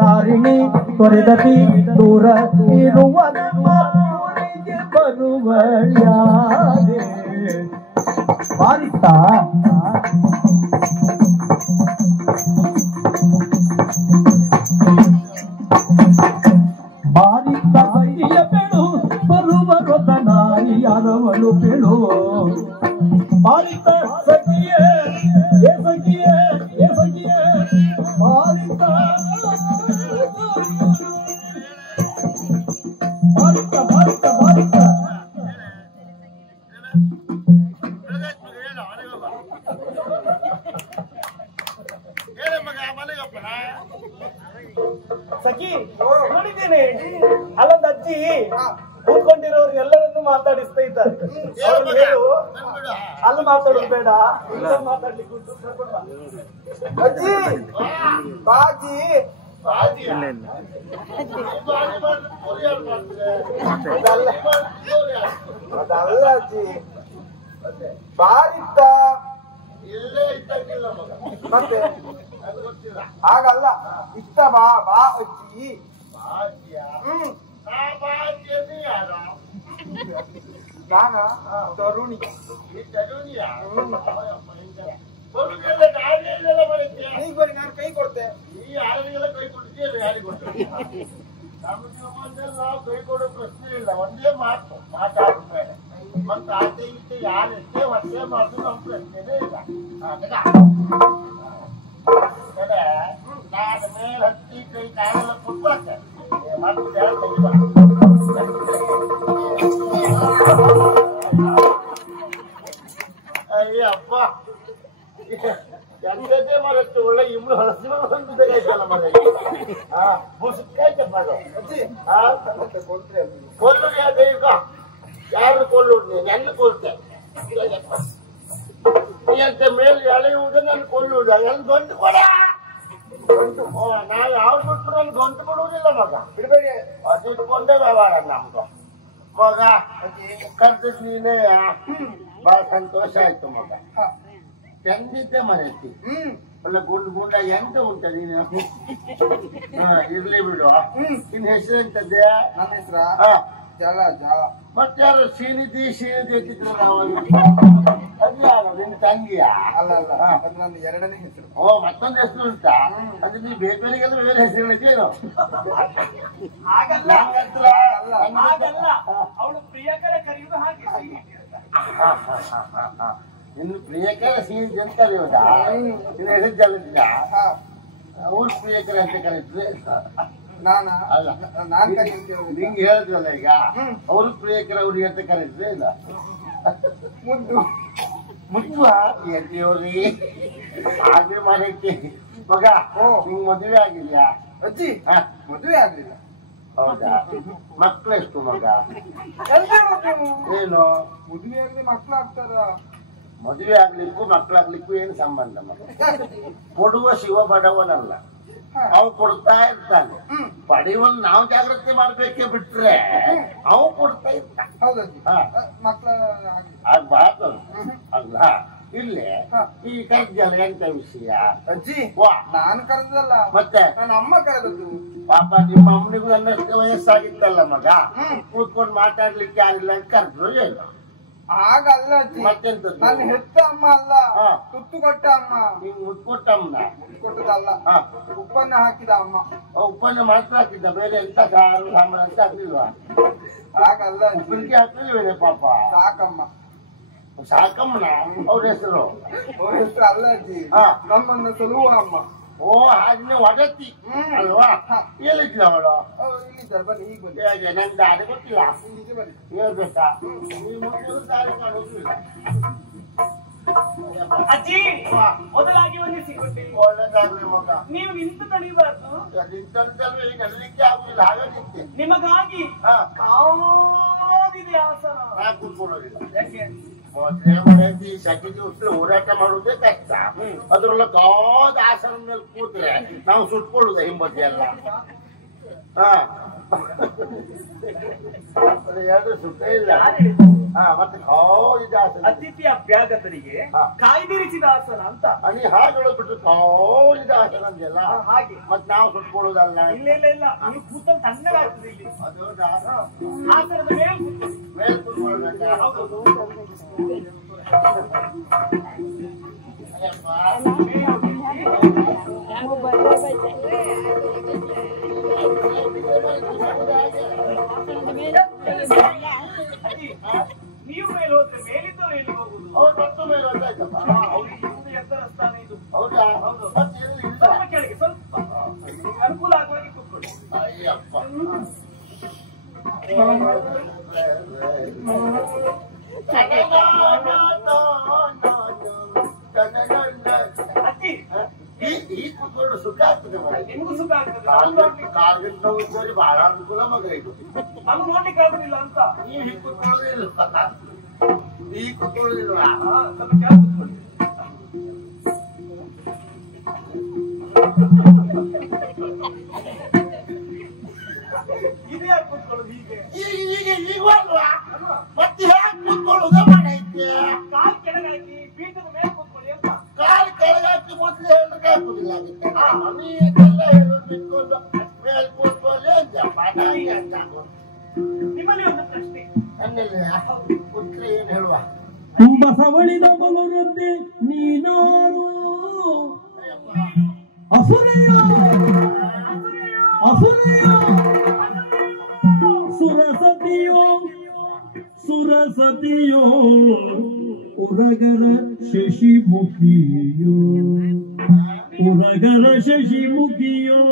ತಾರಿಣಿ ತೊರೆದತಿ ದೂರ ಇರುವ ನಮ್ಮ ಊರಿಗೆ ಬರುವಳ್ಯಾದೆ ಬಾರಿಸ್ತಾ ಬಾರಿಸ್ತ ಸೈಯ ಬೆಳು ಬರುವ ರೊತನಾರಿ ಯಾರವಳು ಬೆಳು ಬಾರಿಸ್ತ ಸಖಿಯೇ ಏ ಸಖಿಯೇ ಏ ಸಖಿಯೇ ಬಾರಿಸ್ತ ಬಾರಿಸ್ತ ಬಾರಿಸ್ತ ಬಾರಿಸ್ತ ಸಖಿ ನೋಡಿದ್ದೇನೆ ಅಲ್ಲೊಂದು ಅಜ್ಜಿ ಕೂತ್ಕೊಂಡಿರೋರ್ಗೆಲ್ಲರನ್ನು ಮಾತಾಡಿಸ್ತಾ ಇದ್ದಾರೆ. ಅಲ್ಲಿ ಮಾತಾಡೋದು ಬೇಡ, ಮಾತಾಡ್ಲಿಕ್ಕೆ ಉಂಟು. ಅಜ್ಜಿ ಬಾಜಿ ಅದಲ್ಲ ಅಜ್ಜಿ ಬಾರಿತ್ತ ಮತ್ತೆ ಹಾಗಲ್ಲ ಇತ್ತ ಬಾ ಬಾ ಅಜ್ಜಿ ನಾನ ತರುಣಿ ಈಗ ಬರೀ ನಾನು ಕೈ ಕೊಡ್ತೆ ಕೈ ಕೊಡೋ ಪ್ರಶ್ನೆ ಇಲ್ಲ. ಒಂದೇ ಮಾತು ಮಾತಾಡ್ತಾರೆ ಮತ್ತೆ ಆಚೆ ಈಚೆ ಯಾರೆಷ್ಟೇ ಒಟ್ಟೆ ಮಾಡಿದ್ರು ನಮ್ಮ ಪ್ರಶ್ನೆನೇ ಇಲ್ಲ. ನಾನು ಮೇಲೆ ಹತ್ತಿ ಕೈ ಕಾಲೆಲ್ಲ ಕೊಡ್ಬಾರ್ದೆ ಮತ್ತೆ ಅಯ್ಯಪ್ಪ ಎಂತದೇ ಮಾಡಷ್ಟು ಒಳ್ಳೆ ಇಮ್ಳು ಹಳಸಿನ ಬಂದಿದ್ದಾಯ್ತಲ್ಲ ಮನೆಗೆ ಮುಸುಕಾಯ್ತಪ್ಪ ಕೊಲ್ಲುದು ಅದೇ ಈಗ ಯಾರು ಕೊಲ್ಲುದು ನನ್ನ ಕೊಲ್ತೆ ಅಂತ ಮೇಲೆ ಎಳೆಯುವುದು ನನ್ ಕೊಲ್ಲುವುದು ನನ್ ಗಂಟು ಕೊಡ ನಾ ಯಾವ್ದು ಬಿಟ್ಟು ನನ್ ಗಂಟು ಕೊಡುವುದಿಲ್ಲ ಮಗ ಬಿಡ್ಬೇಡಿ ಅದಿಟ್ಕೊಂಡೇ ವ್ಯವಹಾರ ನಮ್ದು ಮಗ ಕರ್ದಿದ್ ನೀನೇ ಬಹಳ ಸಂತೋಷ ಆಯ್ತು ಮಗ ಚಂದಿದ್ದೆ ಮನೆತಿ ಅಲ್ಲ ಗುಂಡು ಗುಂಡ ಎಂತ ಉಂಟ ನೀನು ಇರ್ಲಿ ಬಿಡು ನಿನ್ ಹೆಸರು ಎಂತದ್ದೆ ನನ್ನ ಹೆಸರ ಜಲ ಮತ್ತೆ ಯಾರು ಶ್ರೀನಿಧಿ ಎತ್ತಿದ್ರು ನಾವು ನಿನ್ ತಂಗಿಯ ಅಲ್ಲ ಅಲ್ಲ ಅದು ನನ್ನ ಎರಡನೇ ಹೆಸರು. ಓ ಮತ್ತೊಂದು ಹೆಸರು ಉಂಟಾ ಅದು ನೀವು ಬೇಕರಿಗೆಲ್ಲ ಬೇರೆ ಹೆಸರುಗಳಿದ್ದೇನು ಅವಳು ಪ್ರಿಯಕರ ಕರೆಯುವುದು ಹಾಗೆ ಇನ್ನು ಪ್ರಿಯಕರ ಶ್ರೀನಿಧಿ ಅಂತ ಕರೆಯೋದಾ ನಿನ್ನ ಹೆಸರು ಜಲದಿಲ್ಲ ಅವ್ರು ಪ್ರಿಯಕರ ಅಂತ ಕರೀತಾರೆ ನಾನು ನಿಂಗೆ ಹೇಳಿದ್ರಲ್ಲ ಈಗ ಅವರು ಪ್ರಿಯಕರ ಅವ್ರಿಗೆ ಅಂತ ಕರೀತಿದ್ರೆ ಇಲ್ಲ ಮುಚ್ಚುವ ಎದ್ದಿಯವ್ರಿ ಹಾಗೆ ಮಾಡಕ್ಕೆ ಮಗ ನಿಂಗ್ ಮದುವೆ ಆಗಿದ್ಯಾ ಅಜ್ಜಿ ಮದುವೆ ಆಗ್ಲಿಲ್ಲ ಹೌದಾ ಮಕ್ಕಳೆಷ್ಟು ಮಗ ಏನು ಮದುವೆ ಆಗದೆ ಮಕ್ಳು ಆಗ್ತಾರ ಮದುವೆ ಆಗ್ಲಿಕ್ಕೂ ಮಕ್ಕಳಾಗ್ಲಿಕ್ಕೂ ಏನು ಸಂಬಂಧ ಮಗ ಕೊಡುವ ಶಿವ ಬಡವನಲ್ಲ ಅವ್ ಕೊಡ್ತಾ ಇರ್ತಾನೆ ಪಡೆಯುವನ್ ನಾವು ಜಾಗ್ರತೆ ಮಾಡ್ಬೇಕೆ ಬಿಟ್ರೆ ಅವ್ ಕೊಡ್ತಾ ಇರ್ತಾನೆ ಆಗ್ಬಾರ್ದು ಅಲ್ಲ ಇಲ್ಲೇ ಈ ಕರ್ಜಲ್ಲ ಎಂತ ವಿಷಯ ಅಜ್ಜಿ ನಾನು ಕರೆದಲ್ಲ ಮತ್ತೆ ನನ್ನ ಅಮ್ಮ ಕರೆದದ್ದು ಪಾಪ ನಿಮ್ಮ ಅಮ್ಮನಿಗೂ ನನ್ನಷ್ಟು ವಯಸ್ಸಾಗಿತ್ತಲ್ಲ ಮಗ ಕೂತ್ಕೊಂಡು ಮಾತಾಡ್ಲಿಕ್ಕೆ ಯಾರಿಲ್ಲ ಅಂತ ಕರೆದ್ರು ಏನು ಹಾಗಲ್ಲ ಅಜ್ಜಿ ಮತ್ತೆಂತದ್ದು ನಾನು ಹೆತ್ತ ಅಮ್ಮ ಅಲ್ಲ ತುತ್ತು ಕೊಟ್ಟ ಅಮ್ಮ ನಿಂಗ್ ಮುಟ್ಕೊಟ್ಟ ಅಮ್ಮನ ಕೊಟ್ಟದಲ್ಲ ಉಪ್ಪನ್ನ ಹಾಕಿದ ಅಮ್ಮ ಉಪ್ಪನ್ನ ಮಾತ್ರ ಹಾಕಿದ್ದ ಬೇರೆ ಎಂತ ಸಾರು ಸಾಂಬಾರು ಅಂತ ಹಾಕ್ಲಿಲ್ವಾ ಹಾಗಲ್ಲ ಉಪ್ಪಿನಕಾಯಿ ಹಾಕ್ಲಿಲ್ವೇನೆ ಪಾಪ ಸಾಕಮ್ಮ ಸಾಕಮ್ಮನ ಅವ್ರ ಹೆಸರು ಅವ್ರ ಹೆಸರು ಅಲ್ಲ ಅಜ್ಜಿ ನಮ್ಮನ್ನ ಸಲುವ ಅಮ್ಮ ಓ ಹಾಗೆ ಒಡತಿ ಅಲ್ವಾ ಎಲ್ಲಿದ್ಲ ಅವಳು ಇಲ್ಲಿದ್ದಾರೆ ಬನ್ನಿ ಈಗ ಬನ್ನಿ ಹೇಗೆ ನನ್ ದಾರಿ ಗೊತ್ತಿಲ್ಲ ಇಲ್ಲಿಗೆ ಬನ್ನಿ ಹೇಳ್ಬೇಕಾ ನೀವು ದಾರಿ ಮಾಡೋದಿಲ್ಲ ಅಜ್ಜಿ ಮೊದಲಾಗಿ ವಂದಿಸಿಕೊಟ್ಟೆ ಒಳ್ಳೆದಾಗ್ಲಿ ಮಗ ನೀವು ನಿಂತು ತಡೆಯಬಾರ್ದು ನಿಂತಲ್ವೇ ಈಗ ನಡಲಿಕ್ಕೆ ಆಗುದಿಲ್ಲ ಹಾಗೆ ನಿಂತೆ ನಿಮಗಾಗಿ ಕಾದಿದೆ ಆಸನ ನಾ ಕೂತ್ಕೊಳ್ಳೋದಿಲ್ಲ ಯಾಕೆ ಮೊದಲೇ ಮನೆಯಲ್ಲಿ ಸೆಕೆ ದಿವಸ ಹೋರಾಟ ಮಾಡುವುದೇ ಕಷ್ಟ ಅದ್ರಲ್ಲ ಕಾದ ಆಸನ ಮೇಲೆ ಕೂತ್ರೆ ನಾವು ಸುಟ್ಕೊಳ್ಳುದ ಹಿಂಬದಿ ಎಲ್ಲ ಎರಡು ಸುಖ ಇಲ್ಲ ಮತ್ತೆ ಕಾಯಿದ ಆಸನ ಅತಿಥಿ ಅಭ್ಯಾಗತರಿಗೆ ಕಾಯ್ದಿರಿಸಿದ ಆಸನ ಅಂತ. ನೀ ಹಾಗೆ ಬಿಟ್ಟು ಕಾಯಿದ ಆಸನ ಅಂದೆಲ್ಲ ಹಾಗೆ ಮತ್ ನಾವು ಸುಟ್ಕೊಳ್ಳೋದಲ್ಲ. ಇಲ್ಲ ಇಲ್ಲ ಇಲ್ಲ, ನೀವು ಕೂತಲ್ಲಿ ತಣ್ಣಗಾಗ್ತದೆ ಇಲ್ಲಿ. ಆಸನದ ಮೇಲೆ ಕೂತ್ಕೊಳ್ಳೋದಲ್ಲ. ನೀವು ಮೇಲೆ ಹೋದ್ರೆ ಮೇಲಿದ್ದವ್ರು ಎಲ್ಲಿ ಹೋಗುದು? ಹತ್ತು ಮೇಲೆ ಹೋದಾಯ್ತಪ್ಪ. ಅವ್ರಿಗೆ ಎತ್ತರ ಸ್ಥಾನ ಇದು. ಹೌದಾ? ಹೌದು. ಸ್ವಲ್ಪ ಸ್ವಲ್ಪ ಕೆಳಗೆ, ಸ್ವಲ್ಪ ಅನುಕೂಲ ಆಗುವಾಗಿ ಕೂತ್ಕೊಳ್ಳಿ. ಅಯ್ಯಪ್ಪ. ಅಜ್ಜಿ, ಈ ಕೂತ್ಕೊಂಡು ಸುಖ ಆಗ್ತದೆ. ನಿಮಗೂ ಸುಖ ಆಗ್ತದೆ. ಕಾಲ್ಗಂಟ ನೋವು ಬಹಳ ಅನುಕೂಲ ಮಗ ಇದು. ನಮ್ಗೆ ನೋಡ್ಲಿಕ್ಕೆ ಆಗುದಿಲ್ಲ ಅಂತ. ನೀವು ಹೀಗೆ ಕೂತ್ಕೊಳ್ಳೋದಿಲ್ಲ, ಈ ಕೂತ್ಕೊಳ್ಳೋದಿಲ್ವಾ? ಸ್ವಲ್ಪ ಕೆಳಗೆ ಕೂತ್ಕೊಳ್ಳಿ. ಇದೇ ಯಾಕೆ ಕೂತ್ಕೊಳ್ಳೋದು ಹೀಗೆ? ಈಗ ಮತ್ತೆ ಹೇಗೆ ಕೂತ್ಕೊಳ್ಳೋದು ಮಾಡೈತೆ? ಕಾಲ್ ಕೆಳಗೆ ಹಾಕಿ ಪೀಠದ ಮೇಲೆ ಕೂತ್ಕೊಳ್ಳಿ ಅಂತ. ಕಾಲು ಕೆಳಗಾಕಿ ಮೊದಲು ಹೇಳಿದ್ರೆ ಹಾಕುದಿಲ್ಲ ಆಗುತ್ತೆ. ನೀವೆಲ್ಲ ಹೇಳೋದು ಬಿಟ್ಕೊಂಡು ಮೇಲೆ ಕೂತ್ಕೊಳ್ಳಿ ಅಂತ ನಿಮ್ಮಲ್ಲಿ ಒಂದು ಪ್ರಶ್ನೆ. ನನ್ನಲ್ಲಿ ಉತ್ತರ ಏನು ಹೇಳುವ? ಬಸವಳಿದ ಬಲುರದ್ದೆ ನೀನಾರು ಅಸುರೆಯೋ ಅಸುರೆಯೋ ಸುರಸತಿಯೋ ಸುರಸತಿಯೋ ಉರಗರ ಶಶಿಮುಖಿಯೋ ಉರಗರ ಶಶಿಮುಖಿಯೋ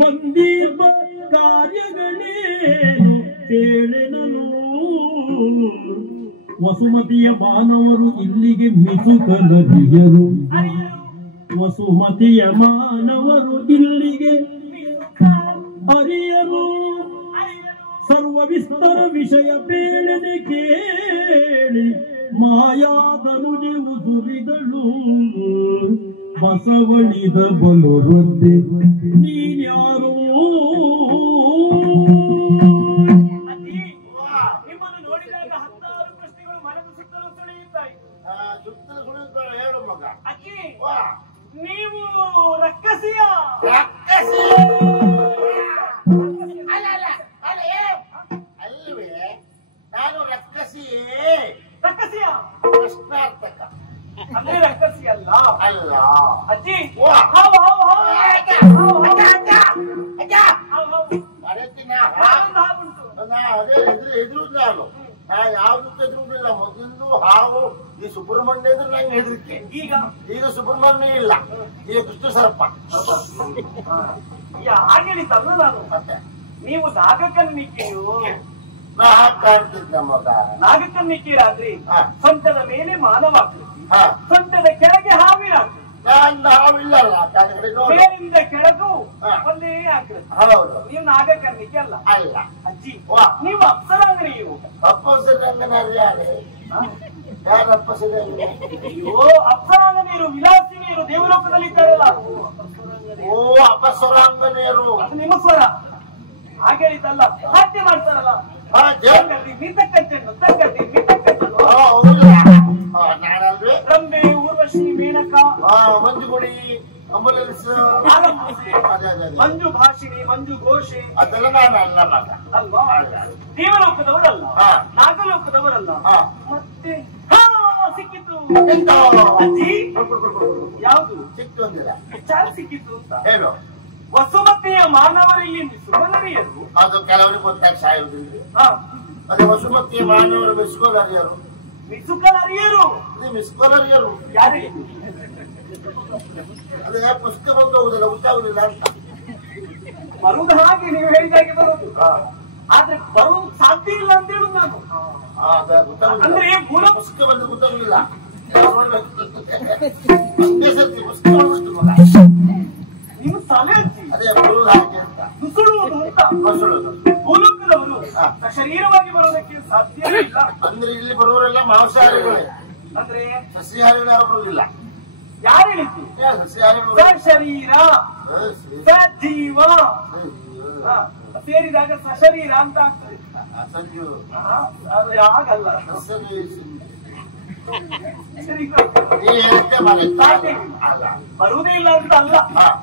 ಬಂದೀಪ ಕಾರ್ಯಗಳೇನು ಕೇಳೆನನು. ವಸುಮತಿಯ ಮಾನವರು ಇಲ್ಲಿಗೆ ಮಿಸುಕಲರಿಯರು, ವಸುಮತಿಯ ಮಾನವರು ಇಲ್ಲಿಗೆ ಅರಿಯರು. ಸರ್ವ ವಿಸ್ತರ ವಿಷಯ ಬೇಳೆನೆ ಕೇಳಿ ಮಾಯಾದನುಜೆ ಉದುರಿದಳು. ಬಸವಳಿದ ಬಲು ರೊದ್ದೆ ನೀನ್ಯಾರೋ. ನಿಮ್ಮನ್ನು ನೋಡಿದಾಗ 16 ಪ್ರಶ್ನೆಗಳು ಮನದ ಸುತ್ತಲೂ ಸುಳಿಯುತ್ತಾಯಿ. ಸುತ್ತಲೂ ಸುಳಿಯುತ್ತಾರೆ. ಹೇಳು ಮಗ. ಅಜ್ಜಿ, ನೀವು ರಕ್ಕಸಿಯ? ಅಲ್ವೇ, ನಾನು ರಕ್ಕಸಿಯೇ. ರಕ್ಕಸಿಯ ಪ್ರಶ್ನಾರ್ಥಕ ಅಂದ್ರೆ ರಕ್ಕಸಿ ಅಲ್ಲ. ಅಲ್ಲ ಅಜ್ಜಿ, ಅದೇ ಎದುರುದು ನಾನು ಯಾವ್ದಕ್ಕೆ ಎದುರುದಿಲ್ಲ. ಮೊದಲು ಹಾವು ಈ ಸುಬ್ರಹ್ಮಣ್ಯ ಎದುರು ನಂಗೆ ಹೆದರಿಕೆ. ಈಗ ಸುಬ್ರಹ್ಮಣ್ಯ ಇಲ್ಲ, ಈಗ ಕೃಷ್ಣ ಸರ್ಪ. ಹಾಗೇಳಿತಲ್ಲ ನಾನು. ಮತ್ತೆ ನೀವು ನಾಗಕನ್ನಿಕೆಯು ಕಾಣ್ತಿದ್ದ ಮಗ. ನಾಗಕನ್ನಿಕೆಯರಾದ್ರಿ ಸೊಂಟದ ಮೇಲೆ ಮಾನವಾಕೃತಿ, ಸೊಂಟದ ಕೆಳಗೆ ಹಾವಿನಾಕೃತಿ, ಹಾವಿಲ್ಲಲ್ಲ ಮೇಲಿಂದ ಕೆಳಗೂ ಒಂದೇ ಆಕೃತಿ. ಹೌದು. ನೀವು ನಾಗಕನ್ನಿಕೆ ಅಲ್ಲ. ಅಲ್ಲ ಅಜ್ಜಿ, ನೀವು ಅಪ್ಸರಾಂಗನೆಯು. ಅಪ್ಪಸರಂಗನರು ಯಾರು? ಯಾರು ಅಪ್ಪಸರಂಗನೆ? ಅಯ್ಯೋ, ಅಪ್ಸರಾಂಗನೆಯರು ವಿಲಾಸಿನಿಯರು ದೇವಲೋಕದಲ್ಲಿ ಇದ್ದಾರಲ್ಲ. ಓ, ಅಪಸ್ವರಾಂಗನೆಯರು. ನಿಮ್ಮ ಸ್ವರ ಹಾಗೇಳಿತಲ್ಲ. ಹಾಸ್ಯ ಮಾಡ್ತಾರಲ್ಲ. ನಾನಲ್ವೇ ರಂಬೆ, ಊರ್ವಶಿ, ಮೇನಕ, ಮಂಜುಗುಡಿ, ಮಂಜು ಭಾಷಿಣಿ, ಮಂಜು ಘೋಷೆ ಅದೆಲ್ಲ ನಾನು ಅಲ್ಲ ಮಗ. ಅಲ್ವಾ? ದೇವಲೋಕದವರಲ್ಲ, ನಾಗಲೋಕದವರಲ್ಲ. ಮತ್ತೆ ಸಿಕ್ಕಿತು ಅಜ್ಜಿ. ಯಾವುದು ಸಿಕ್ತೊಂದಿಲ್ಲ? ಚಾಲ್ ಸಿಕ್ಕಿತು ಅಂತ ಹೇಳು. ವಸುಮತಿಯ ಮಾನವರು ಇಲ್ಲಿ ಮಿಸುಕಲರಿಯರು. ಅದು ಕೆಲವರಿಗೆ ಗೊತ್ತಾಗ ಸಾಯುವುದಿಲ್ಲ. ಅದೇ ವಸುಮತಿಯ ಮಾನವರು ಮಿಸ್ಕೋಲರಿಯರು. ಮಿಸುಕಲರಿಯರು ಮಿಸ್ಕೋಲರಿಯರು ಯಾರಿಗೆ? ಅದೇ ಪುಸ್ತಕ ಬಂದು ಹೋಗುದಿಲ್ಲ, ಗೊತ್ತಾಗುದಿಲ್ಲ ಅಂತ ಬರುವುದು. ಹಾಗೆ ನೀವು ಹೇಳಿದಾಗೆ ಬರೋದು. ಆದ್ರೆ ಬರುವುದು ಸಾಧ್ಯ ಇಲ್ಲ ಅಂತ ಹೇಳುದು ನಾನು. ಅಂದ್ರೆ ಪುಸ್ತಕ ಬಂದು ಗೊತ್ತಾಗುದಿಲ್ಲ. ನಿಮ್ಮ ತಲೆ ಅದೇ ಬರುವುದು ಹಾಗೆ ಅಂತ, ನುಸುಳುವುದು ಅಂತ. ಭೂಲೋಕದವರು ಶರೀರವಾಗಿ ಬರೋದಕ್ಕೆ ಸಾಧ್ಯ ಇಲ್ಲ. ಅಂದ್ರೆ ಇಲ್ಲಿ ಬರುವವರೆಲ್ಲ ಮಾಂಸಾಹಾರಿಗಳೇ, ಅಂದ್ರೆ ಸಸ್ಯಾಹಾರಿಗಳು ಯಾರು ಬರುವುದಿಲ್ಲ. ಯಾರು ಹೇಳಿದ್ದು? ಸಸ್ಯಾಹಾರಿಗಳು ಸಶರೀರ, ಸಜೀವ ಸೇರಿದಾಗ ಸಶರೀರ ಅಂತ ಆಗ್ತದೆ. ಸಂಜು ಅದು ಹಾಗಲ್ಲ. ಬರುವುದೇ ಇಲ್ಲ ಅಂತ ಅಲ್ಲ,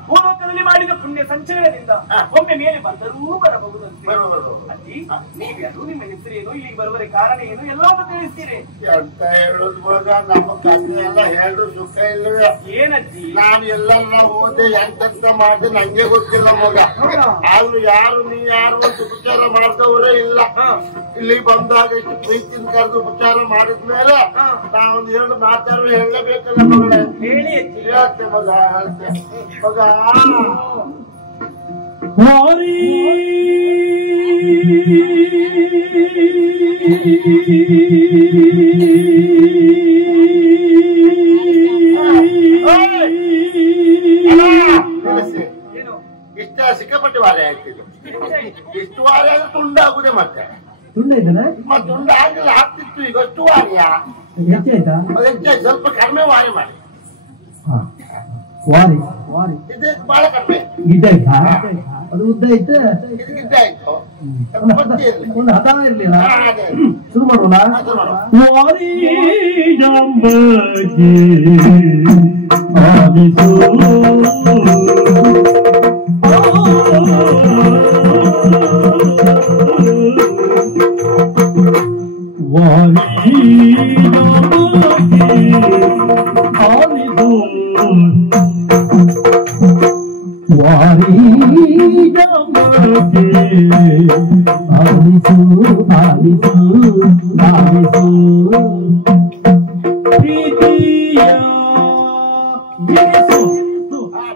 ಪೂರ್ವಕದಲ್ಲಿ ಮಾಡಿದ ಪುಣ್ಯ ಸಂಚಯನದಿಂದ ಒಮ್ಮೆ ಮೇಲೆ ಬಂದರೂ ಬರಬಹುದಂತೆ. ಅಜ್ಜಿ, ನೀವ್ಯಾರು, ನಿಮ್ಮ ಹೆಸರೇನು, ಇಲ್ಲಿಗೆ ಬರುವರೆ ಕಾರಣ ಏನು, ಎಲ್ಲವೂ ತಿಳಿಸ್ತೀರಿ ಅಂತ ಹೇಳುದು ಮಗ. ನಮ್ಮ ಕಥೆ ಎಲ್ಲ ಹೇಳು ಸುಖ ಇಲ್ಲವೇ? ಏನಜ್ಜಿ, ನಾನು ಎಲ್ಲ ಓದೆ ಎಂತೆಂತ ಮಾಡಿದೆ ನಂಗೆ ಗೊತ್ತಿಲ್ಲ ಮಗ. ಆದ್ರೂ ಯಾರು ನೀ ಯಾರು ಅಂತ ಉಪಚಾರ ಮಾಡಿದವರೇ ಇಲ್ಲ. ಇಲ್ಲಿ ಬಂದಾಗ ಇಷ್ಟು ಪ್ರೀತಿಯಿಂದ ಕರೆದು ಉಪಚಾರ ಮಾಡಿದ್ಮೇಲೆ ನಾವೊಂದು ಎರಡು ಮಾತಾಡೋ ಹೇಳಬೇಕಲ್ಲ ಮಗಳೇ. ಹೇಳಿ ಹೇಳ್ತೆ ಮಗ, ಹೇಳ್ತೆ ಮಗ. ಇಷ್ಟ ಸಿಕ್ಕಾಪಟ್ಟೆ ವಾರ ಆಗ್ತಿದೆ. ಇಷ್ಟು ವಾರ ಆದ್ರೆ ತುಂಡಾಗುದೇ ಮತ್ತೆ ತುಂಡ ಆಗಿಲ್ಲ, ಆಗ್ತಿತ್ತು. ಈಗ ಅಷ್ಟು ವಾರಿಯ ಸ್ವಲ್ಪ ಕಡಿಮೆ ವಾರಿ ಮಾಡಿ. ಇದು ಬಹಳ ಕಡಿಮೆ. ಅದು ಉದ್ದ ಇತ್ತು, ಇದಕ್ಕಿದ್ದ ಆಯ್ತು. ಒಂದು ಹಠ ಇರ್ಲಿಲ್ಲ. ಶುರು ಮಾಡೋಣ.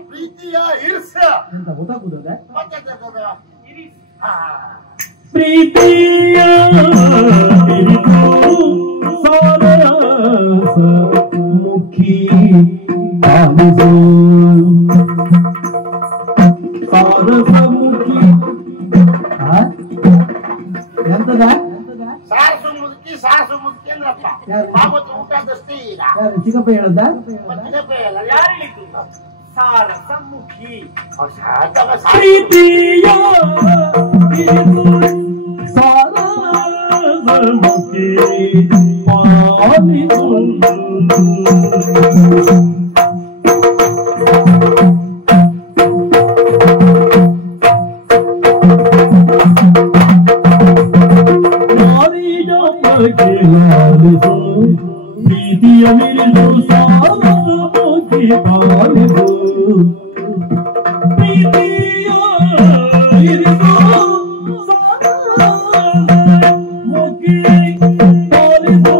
ಪ್ರೀತಿಯ ಇರ್ಸ ಗೊತ್ತಾಗುದ ಪ್ರೀತಿಯ ಮುಖಿ ಎಂತದ ಸಾರಸು ಮುದುಕಿ ಸಾರಸು ಮುದುಕಿ ಅಂದ್ರಪ್ಪ. ಮಾವತ್ತು ಊಟದಷ್ಟೇ ಈಗ ಚಿಕ್ಕಪ್ಪ ಹೇಳದ ಯಾರಿತ್ತು? ಸಾರಸಮುಖಿ. ಪ್ರೀತಿಯ ಸಾರಸಮುಖಿ ಪಾಲಿಸು ಪ್ರೀತಿಯ ಮಿಲಿದು ಸಾರಸಮುಖಿ ಪಾಲಿಸು ಪ್ರೀತಿಯ ಇರಿದು ಸಾರಸಮುಖಿ ಪಾಲಿಸು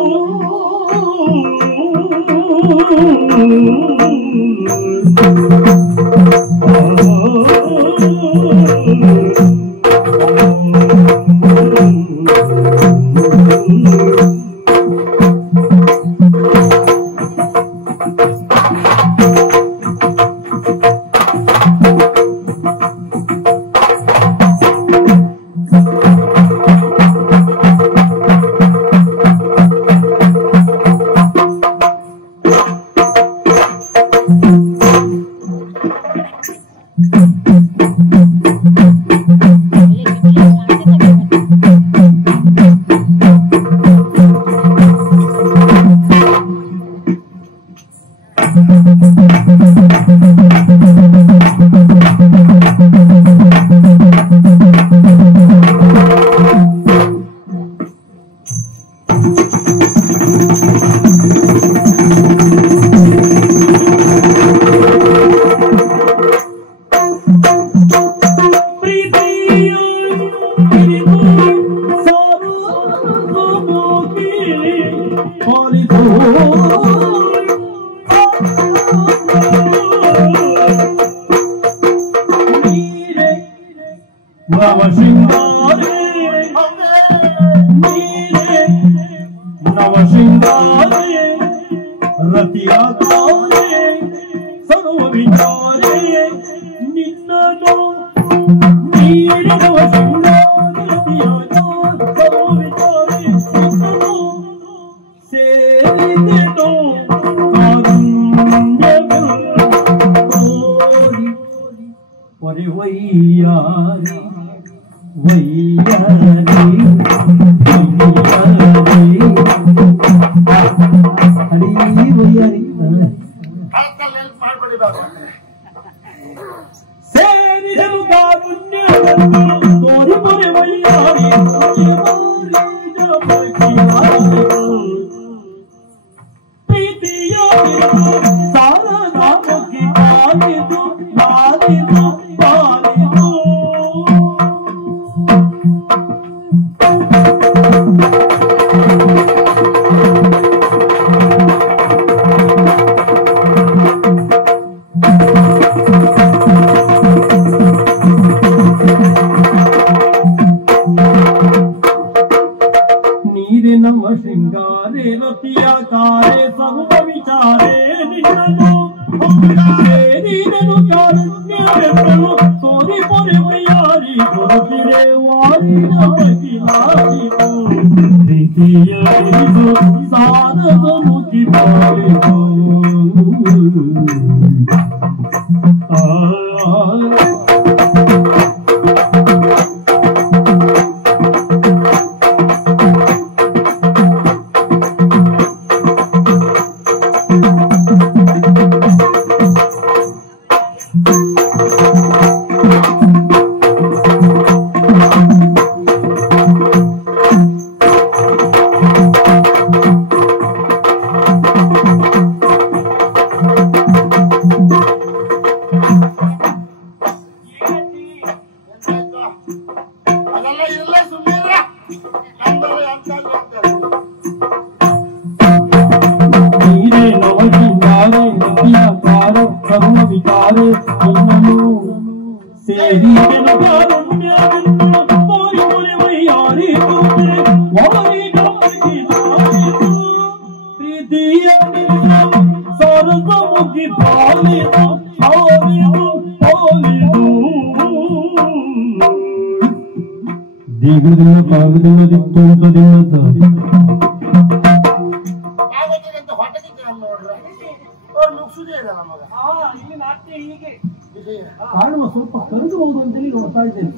ಸ್ವಲ್ಪ ಕರಗಬಹುದು ಅಂತೇಳಿ ನೋಡ್ತಾ ಇದ್ದೇನೆ.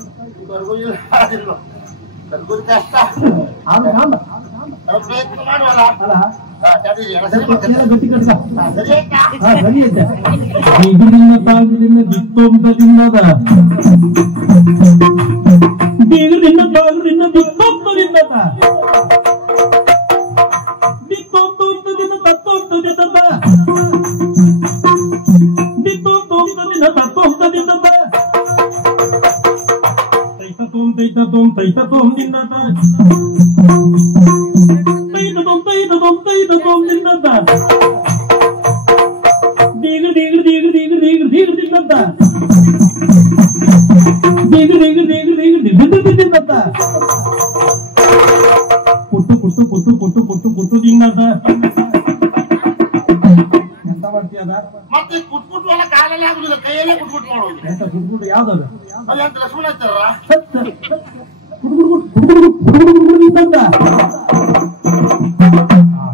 ಮತ್ತೆ ಕುಟ್ಬಿಟ್ಟು ಎಲ್ಲ ಕಾಲಲ್ಲಿ ಆಗುದಿಲ್ಲ, ಕೈಯಲ್ಲೇ ಕುಟ್ಬಿಟ್ಟು ಮಾಡೋದು. ಯಾವ್ದು ಲಕ್ಷ್ಮಣ ಹಚ್ಚಾರ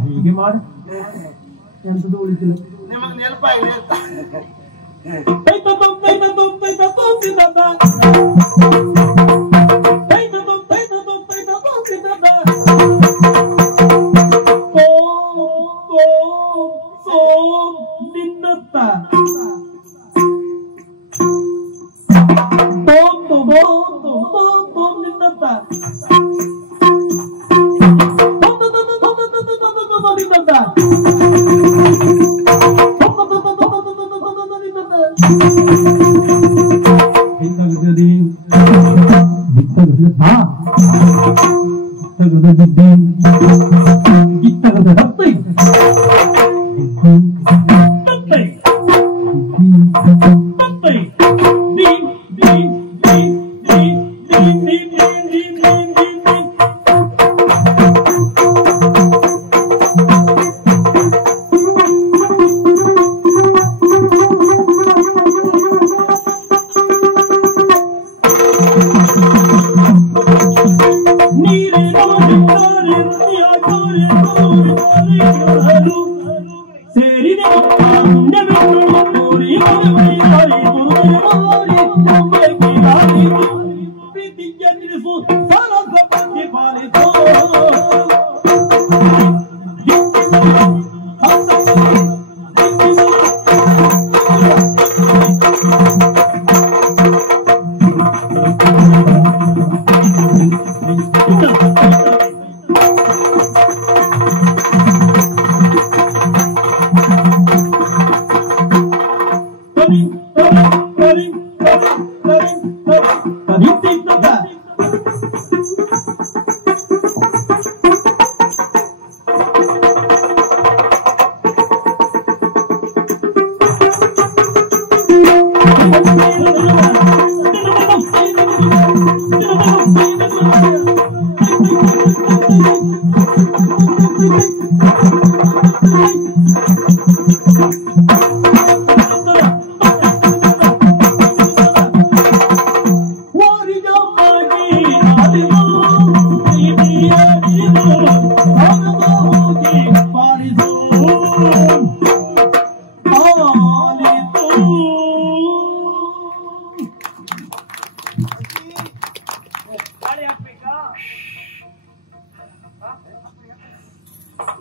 ಹೀಗೆ ಮಾಡಿ ಎಂತದ್ದು ಉಳಿತಿಲ್ಲ. ನಿಮಗೆ ನೆನಪ ಇದೆ